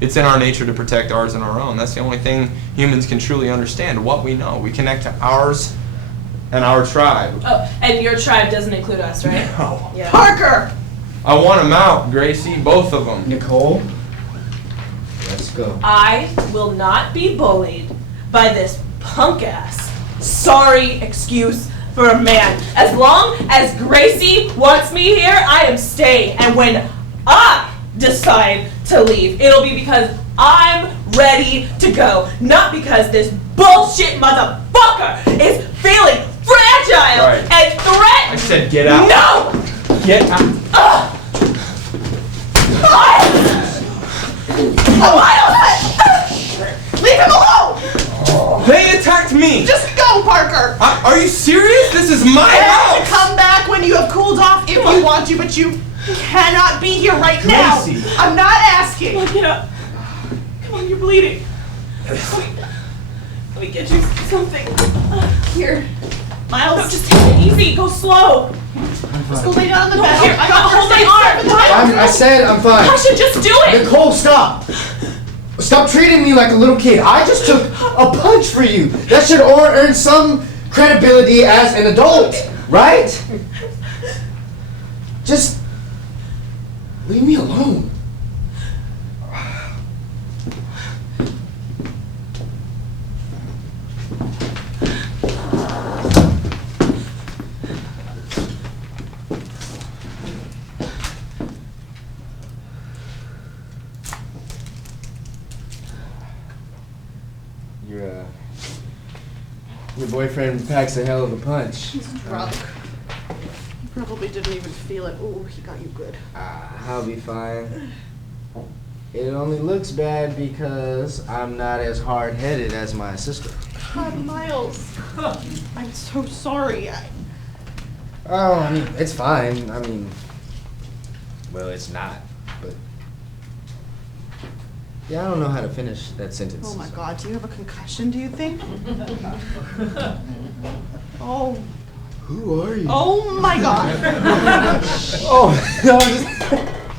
It's in our nature to protect ours and our own. That's the only thing humans can truly understand, what we know. We connect to ours and our tribe. Oh, and your tribe doesn't include us, right? No. Yeah. Parker! I want them out, Gracie, both of them. Nicole, let's go. I will not be bullied by this punk ass sorry excuse for a man. As long as Gracie wants me here, I am staying. And when I decide to leave, it'll be because I'm ready to go, not because this bullshit motherfucker is feeling fragile Right. and threatened. I said get out. No! Get out. Ugh. Leave him alone! They attacked me. Just go, Parker! Are you serious? This is my You have to house. come back when you have cooled off if you want to, but you cannot be here right now. Gracie. I'm not asking. Come on, get up. Come on, you're bleeding. Let me get you something. Here. Miles, no, just take it easy. Go slow. Just go lay down on the No, bed. here, I got hold first my aid arm. I said I'm fine. Tasha, just do it. Nicole, stop! Stop treating me like a little kid. I just took a punch for you. That should earn some credibility as an adult, right? Just leave me alone. Your boyfriend packs a hell of a punch. He's drunk. He probably didn't even feel it. Ooh, he got you good. I'll be fine. It only looks bad because I'm not as hard-headed as my sister. God, Miles. I'm so sorry. Oh, I mean, it's fine. I mean, well, it's not, but yeah, I don't know how to finish that sentence. Oh my God, do you have a concussion, do you think? Oh. Who are you? Oh my God. Oh, no,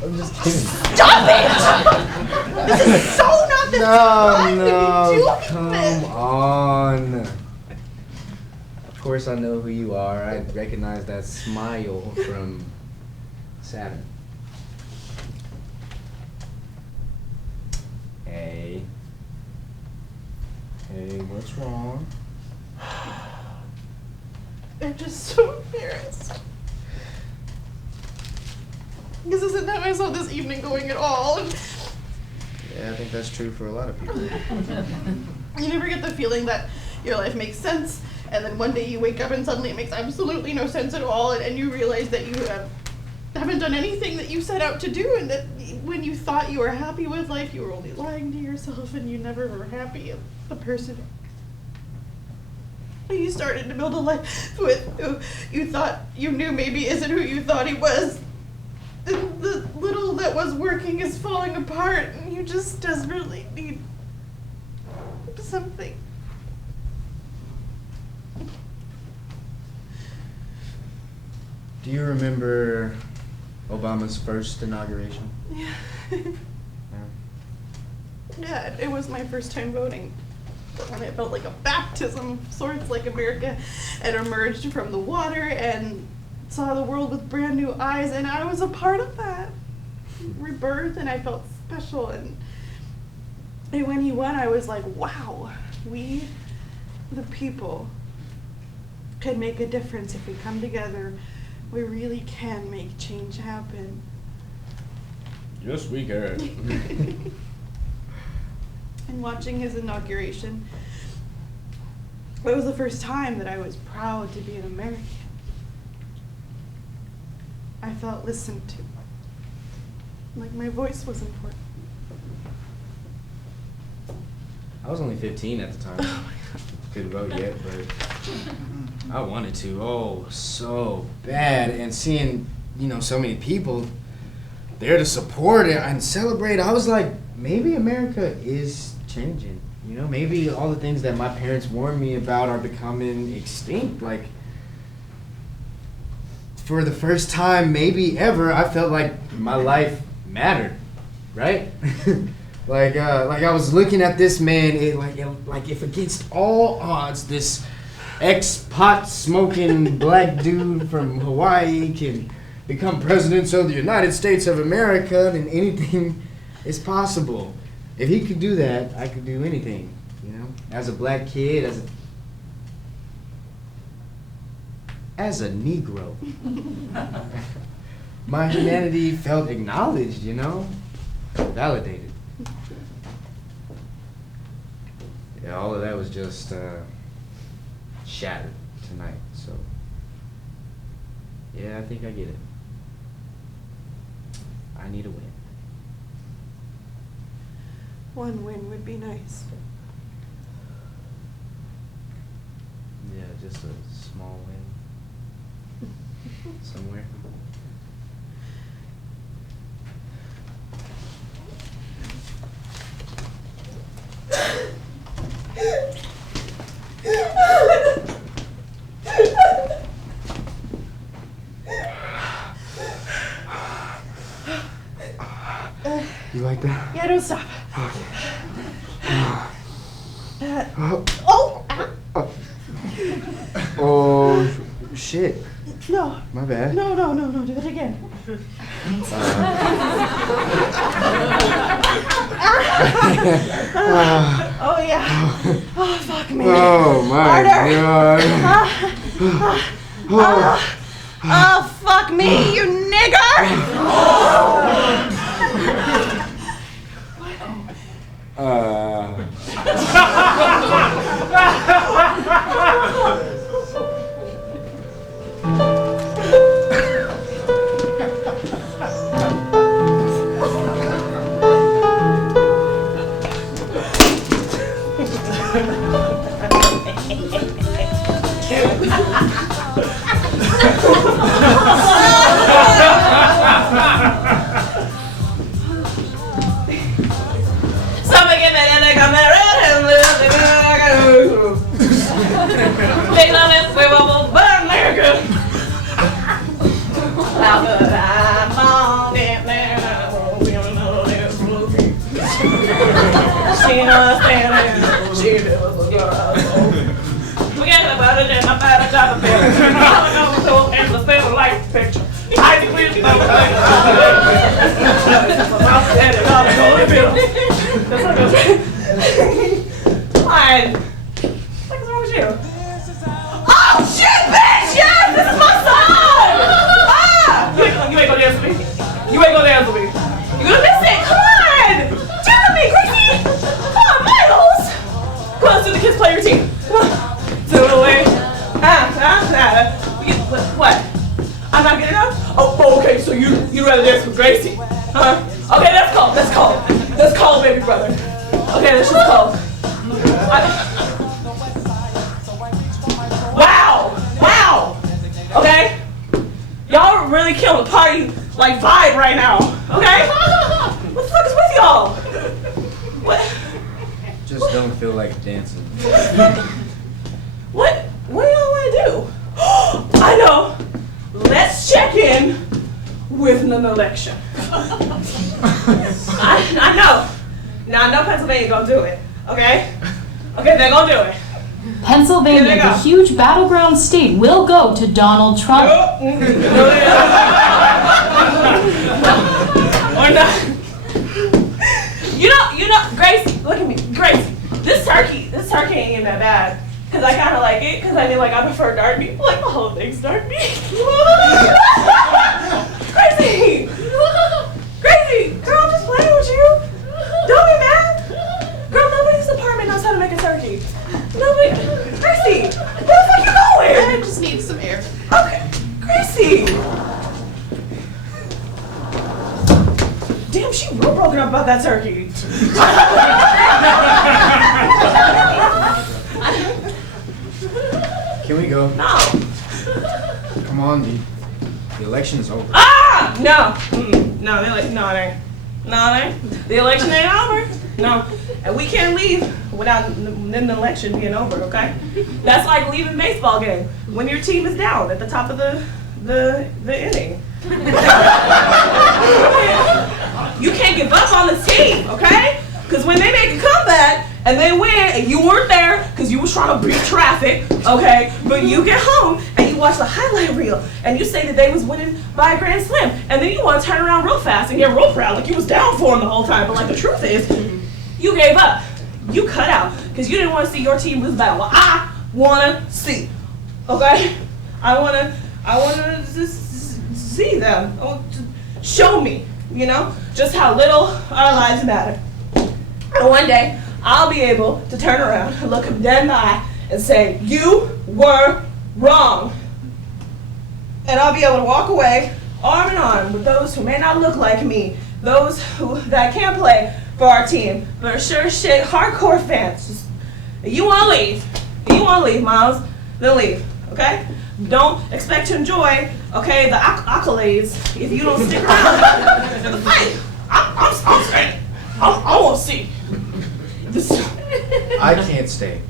I'm just kidding. Stop it! This is so not the time to be doing come this. on. Of course I know who you are. I recognize that smile from Saturn. Hey. Hey, what's wrong? I'm just so embarrassed. This isn't how I saw this evening going at all. Yeah, I think that's true for a lot of people. You never get the feeling that your life makes sense, and then one day you wake up and suddenly it makes absolutely no sense at all, and you realize that you haven't done anything that you set out to do, and that when you thought you were happy with life, you were only lying to yourself, and you never were happy. The person who you started to build a life with, who you thought you knew maybe isn't who you thought he was. And the little that was working is falling apart, and you just desperately need something. Do you remember Obama's first inauguration? Yeah. Yeah. Yeah, it was my first time voting. And it felt like a baptism of sorts, like America had emerged from the water and saw the world with brand new eyes, and I was a part of that rebirth, and I felt special. And when he won, I was like, wow, we, the people, can make a difference if we come together. We really can make change happen. Yes, we can. And watching his inauguration, it was the first time that I was proud to be an American. I felt listened to, like my voice was important. I was only 15 at the time. Couldn't vote yet, but I wanted to. Oh, so bad. And seeing, so many people there to support it and celebrate, I was like, maybe America is changing. Maybe all the things that my parents warned me about are becoming extinct. Like, for the first time, maybe ever, I felt like my life mattered, right? Like I was looking at this man, like if against all odds, this ex-pot smoking black dude from Hawaii can become president of the United States of America, then anything is possible. If he could do that, I could do anything, you know? As a black kid, as a Negro, my humanity felt acknowledged, you know? Validated. Yeah, all of that was just shattered tonight, so yeah, I think I get it. I need a win. One win would be nice. Yeah, just a small win somewhere. You like that? Yeah, don't stop. Oh, shit. No. My bad. No, do it again. Oh, yeah. Oh, fuck me. Oh, my Harder. God. Oh, fuck me, you nigger! Pennsylvania, the huge battleground state, will go to Donald Trump. Or not. You know, Gracie, look at me. Gracie, this turkey ain't even that bad. Cause I kinda like it, cause I mean like I prefer dark meat. Like the whole thing's dark meat. Gracie! Girl, I'm just playing with you. Don't be mad. Girl, nobody in this apartment knows how to make a turkey. Nobody. Gracie, where the fuck you going? I just need some air. Okay, Gracie. Damn, she real broken up about that turkey. Can we go? No. Come on, the election is over. Ah! No. No, it ain't. No, it ain't. The election ain't over. No. And we can't leave without the election being over, okay? That's like leaving a baseball game when your team is down at the top of the inning. You can't give up on the team, okay? Because when they make a comeback and they win and you weren't there because you was trying to beat traffic, okay, but you get home and you watch the highlight reel and you say that they was winning by a grand slam, and then you want to turn around real fast and get real proud like you was down for them the whole time, but like the truth is, you gave up. You cut out because you didn't want to see your team lose the battle. Well, I want to see, okay? I want to see them. I want to show me, you know, just how little our lives matter. And one day, I'll be able to turn around and look them dead in the eye and say, you were wrong. And I'll be able to walk away arm in arm with those who may not look like me, those that can't play for our team, but are sure as shit hardcore fans. Just, if you want to leave, Miles, then leave, okay? Don't expect to enjoy, okay, the accolades if you don't stick around in the fight. I'm saying, I won't see. This I can't stay.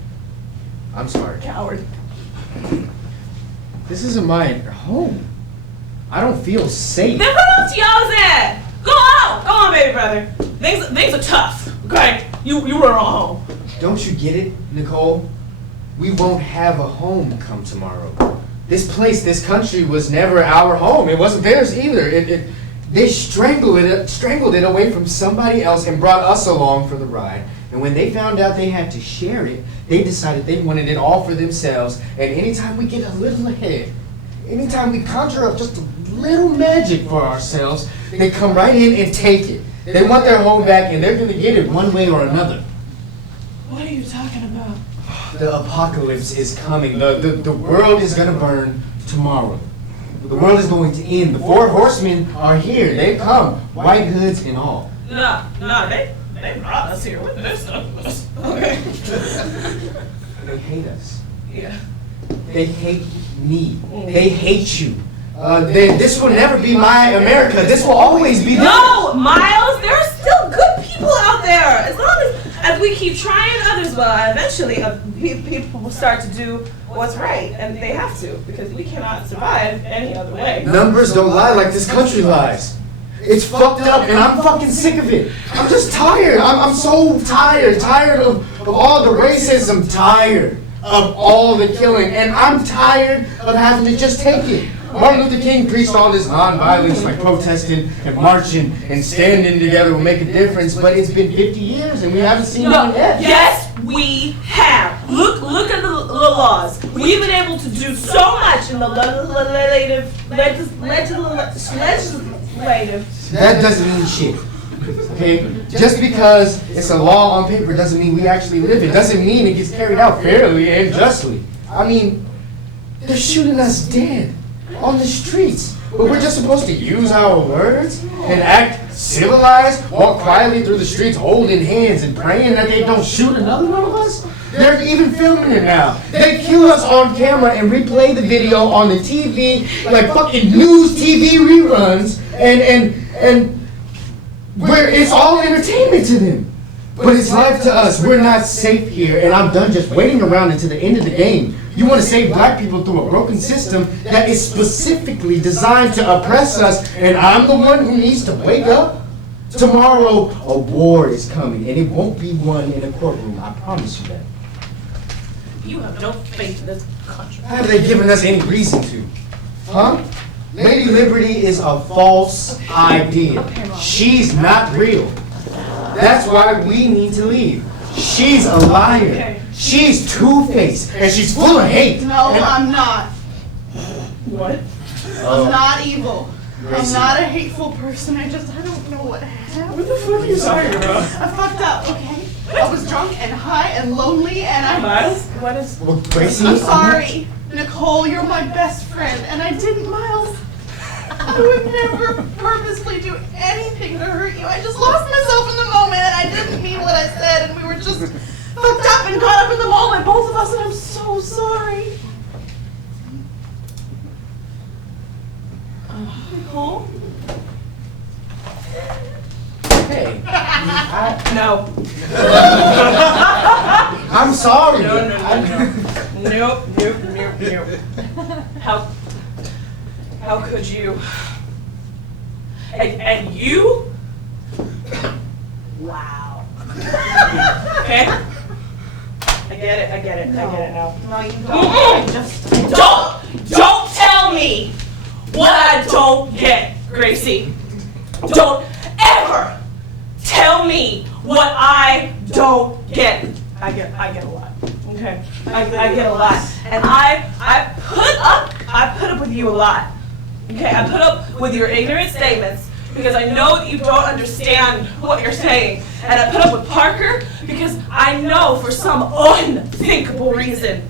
I'm sorry. Coward. This isn't my home. I don't feel safe. Then come up to y'all's at. Go on, baby brother. Things are tough, okay? You were wrong home. Don't you get it, Nicole? We won't have a home come tomorrow. This place, this country was never our home. It wasn't theirs either. They strangled it away from somebody else and brought us along for the ride. And when they found out they had to share it, they decided they wanted it all for themselves. And anytime we get a little ahead, anytime we conjure up just a little magic for ourselves, they come right in and take it. They want their home back, and they're going to get it one way or another. What are you talking about? The apocalypse is coming. The world is going to burn tomorrow. The world is going to end. The 4 horsemen are here. They've come, white hoods and all. No, they brought us here with this stuff. Okay. They hate us. Yeah. They hate me. They hate you. This will never be my America. This will always be No, Miles, there are still good people out there. As long as we keep trying, others will. Eventually, people will start to do what's right, and they have to, because we cannot survive any other way. Numbers don't lie like this country lies. It's fucked up, and I'm fucking sick of it. I'm just tired. I'm so tired. Tired of all the racism. Tired of all the killing. And I'm tired of having to just take it. Martin Luther King preached all this nonviolence, like protesting and marching and standing together will make a difference. But it's been 50 years, and we haven't seen one yet. Yes, we have. Look at the laws. We've been able to do so much in the legislative. That doesn't mean shit. Okay? Just because it's a law on paper doesn't mean we actually live it. Doesn't mean it gets carried out fairly and justly. I mean, they're shooting us dead on the streets. But we're just supposed to use our words and act civilized, walk quietly through the streets holding hands and praying that they don't shoot another one of us? They're even filming it now. They cue us on camera and replay the video on the TV like fucking news TV reruns and where it's all entertainment to them. But it's life to us. We're not safe here, and I'm done just waiting around until the end of the game. You want to save black people through a broken system that is specifically designed to oppress us, and I'm the one who needs to wake up? Tomorrow, a war is coming, and it won't be won in a courtroom. I promise you that. You have no faith in this country. Have they given us any reason to? Huh? Lady Liberty is a false idea. She's not real. That's why we need to leave. She's a liar. She's two-faced, and she's full of hate. No, I'm not. What? I'm not evil. Gracie. I'm not a hateful person. I don't know what happened. What the fuck are you talking about? I fucked up, okay? I was drunk and high and lonely and Miles, what is... Well, Gracie, I'm sorry. Nicole, you're my best friend, and I didn't, Miles. I would never purposely do anything to hurt you. I just lost myself in the moment, and I didn't mean what I said, and we were just fucked up and caught up in the moment, both of us, and I'm so sorry. Nicole? Hey, No. I'm sorry. No. Nope. How could you? And you? Wow. Okay? I get it now. No, you don't. Don't tell me what I don't get, Gracie. Don't ever tell me what I don't get. I get a lot. Okay? I get a lot. And I put up with you a lot. Okay? I put up with your ignorant statements because I know that you don't understand what you're saying. And I put up with Parker because I know for some unthinkable reason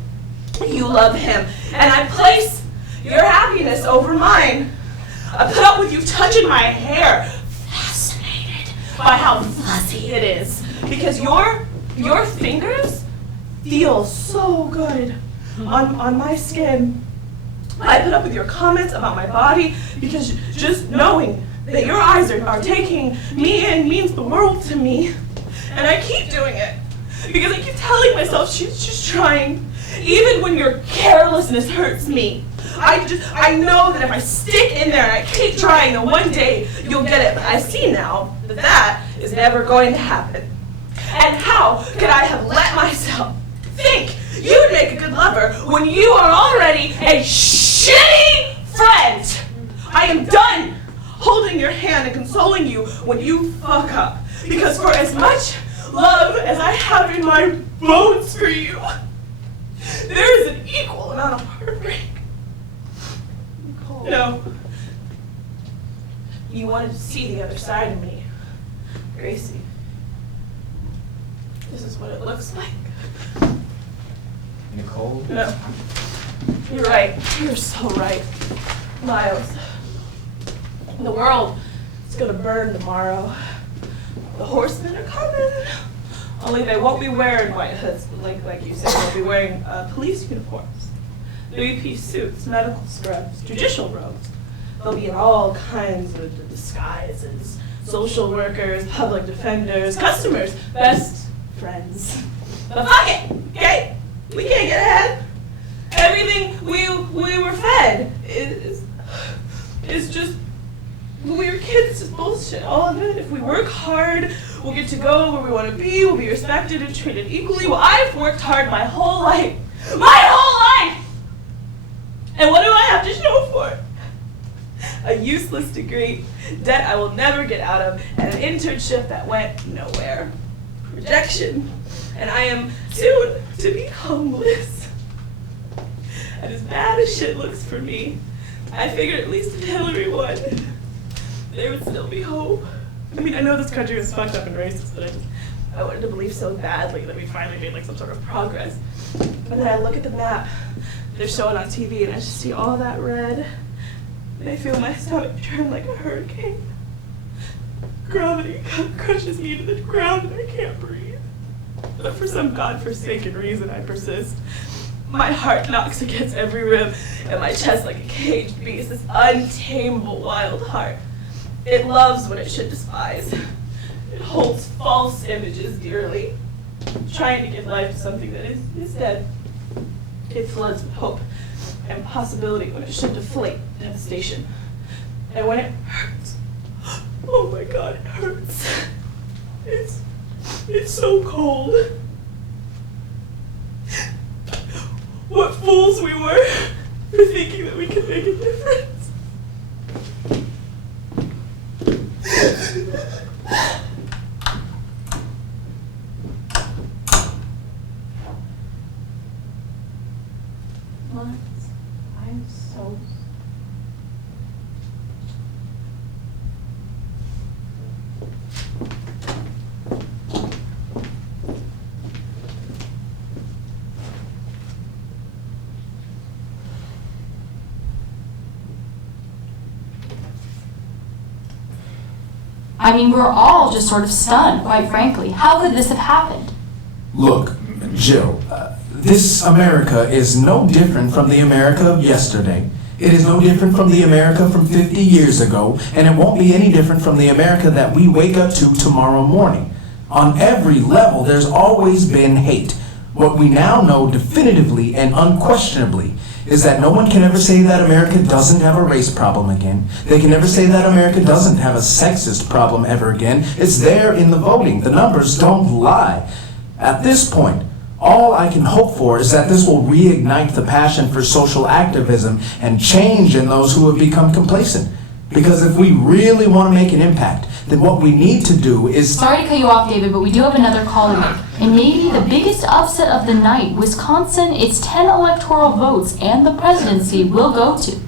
you love him. And I place your happiness over mine. I put up with you touching my hair, fascinated by how fuzzy it is. Because your fingers feel so good on my skin. I put up with your comments about my body because just knowing that your eyes are taking me in means the world to me. And I keep doing it because I keep telling myself she's just trying, even when your carelessness hurts me. I know that if I stick in there and I keep trying, then one day you'll get it. But I see now that that is never going to happen. And how could I have let myself think you would make a good lover when you are already a shitty friend? I am done holding your hand and consoling you when you fuck up. Because for as much love as I have in my bones for you, there is an equal amount of heartbreak. No. You wanted to see the other side of me, Gracie. This is what it looks like. Nicole? No. You're right. You're so right. Miles. The world is gonna burn tomorrow. The horsemen are coming. Only they won't be wearing white hoods, like you said. They'll be wearing police uniforms, three-piece suits, medical scrubs, judicial robes. They'll be in all kinds of disguises. Social workers, public defenders, customers, best friends. But fuck it, okay? We can't get ahead. Everything we were fed is just, when we were kids, it's bullshit. All of it. If we work hard, we'll get to go where we want to be. We'll be respected and treated equally. Well, I've worked hard my whole life. My whole life! And what do I have to show for it? A useless degree, debt I will never get out of, and an internship that went nowhere. Rejection. And I am soon to be homeless. And as bad as shit looks for me, I figured at least if Hillary won, there would still be hope. I mean, I know this country is fucked up and racist, but I wanted to believe so badly that we finally made like some sort of progress. And then I look at the map they're showing on TV and I just see all that red. And I feel my stomach turn like a hurricane. Gravity crushes me to the ground and I can't breathe. But for some godforsaken reason, I persist. My heart knocks against every rib and my chest like a caged beast, this untamable wild heart. It loves when it should despise. It holds false images dearly, trying to give life to something that is dead. It floods with hope and possibility when it should deflate devastation. And when it hurts, oh my God, it hurts. It's so cold. What fools we were for thinking that we could make a difference. I'm so I mean, we're all just sort of stunned, quite frankly. How could this have happened? Look, Jill, this America is no different from the America of yesterday. It is no different from the America from 50 years ago, and it won't be any different from the America that we wake up to tomorrow morning. On every level, there's always been hate. What we now know definitively and unquestionably is that no one can ever say that America doesn't have a race problem again. They can never say that America doesn't have a sexist problem ever again. It's there in the voting. The numbers don't lie. At this point, all I can hope for is that this will reignite the passion for social activism and change in those who have become complacent. Because if we really want to make an impact, then what we need to do is... Sorry to cut you off, David, but we do have another call to make. And maybe the biggest upset of the night, Wisconsin, its 10 electoral votes and the presidency will go to.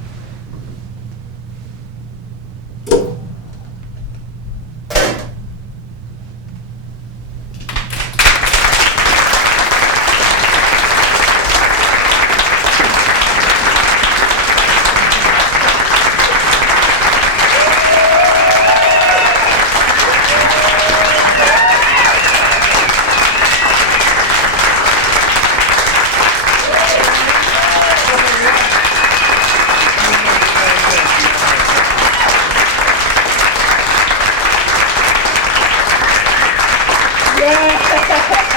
Yeah.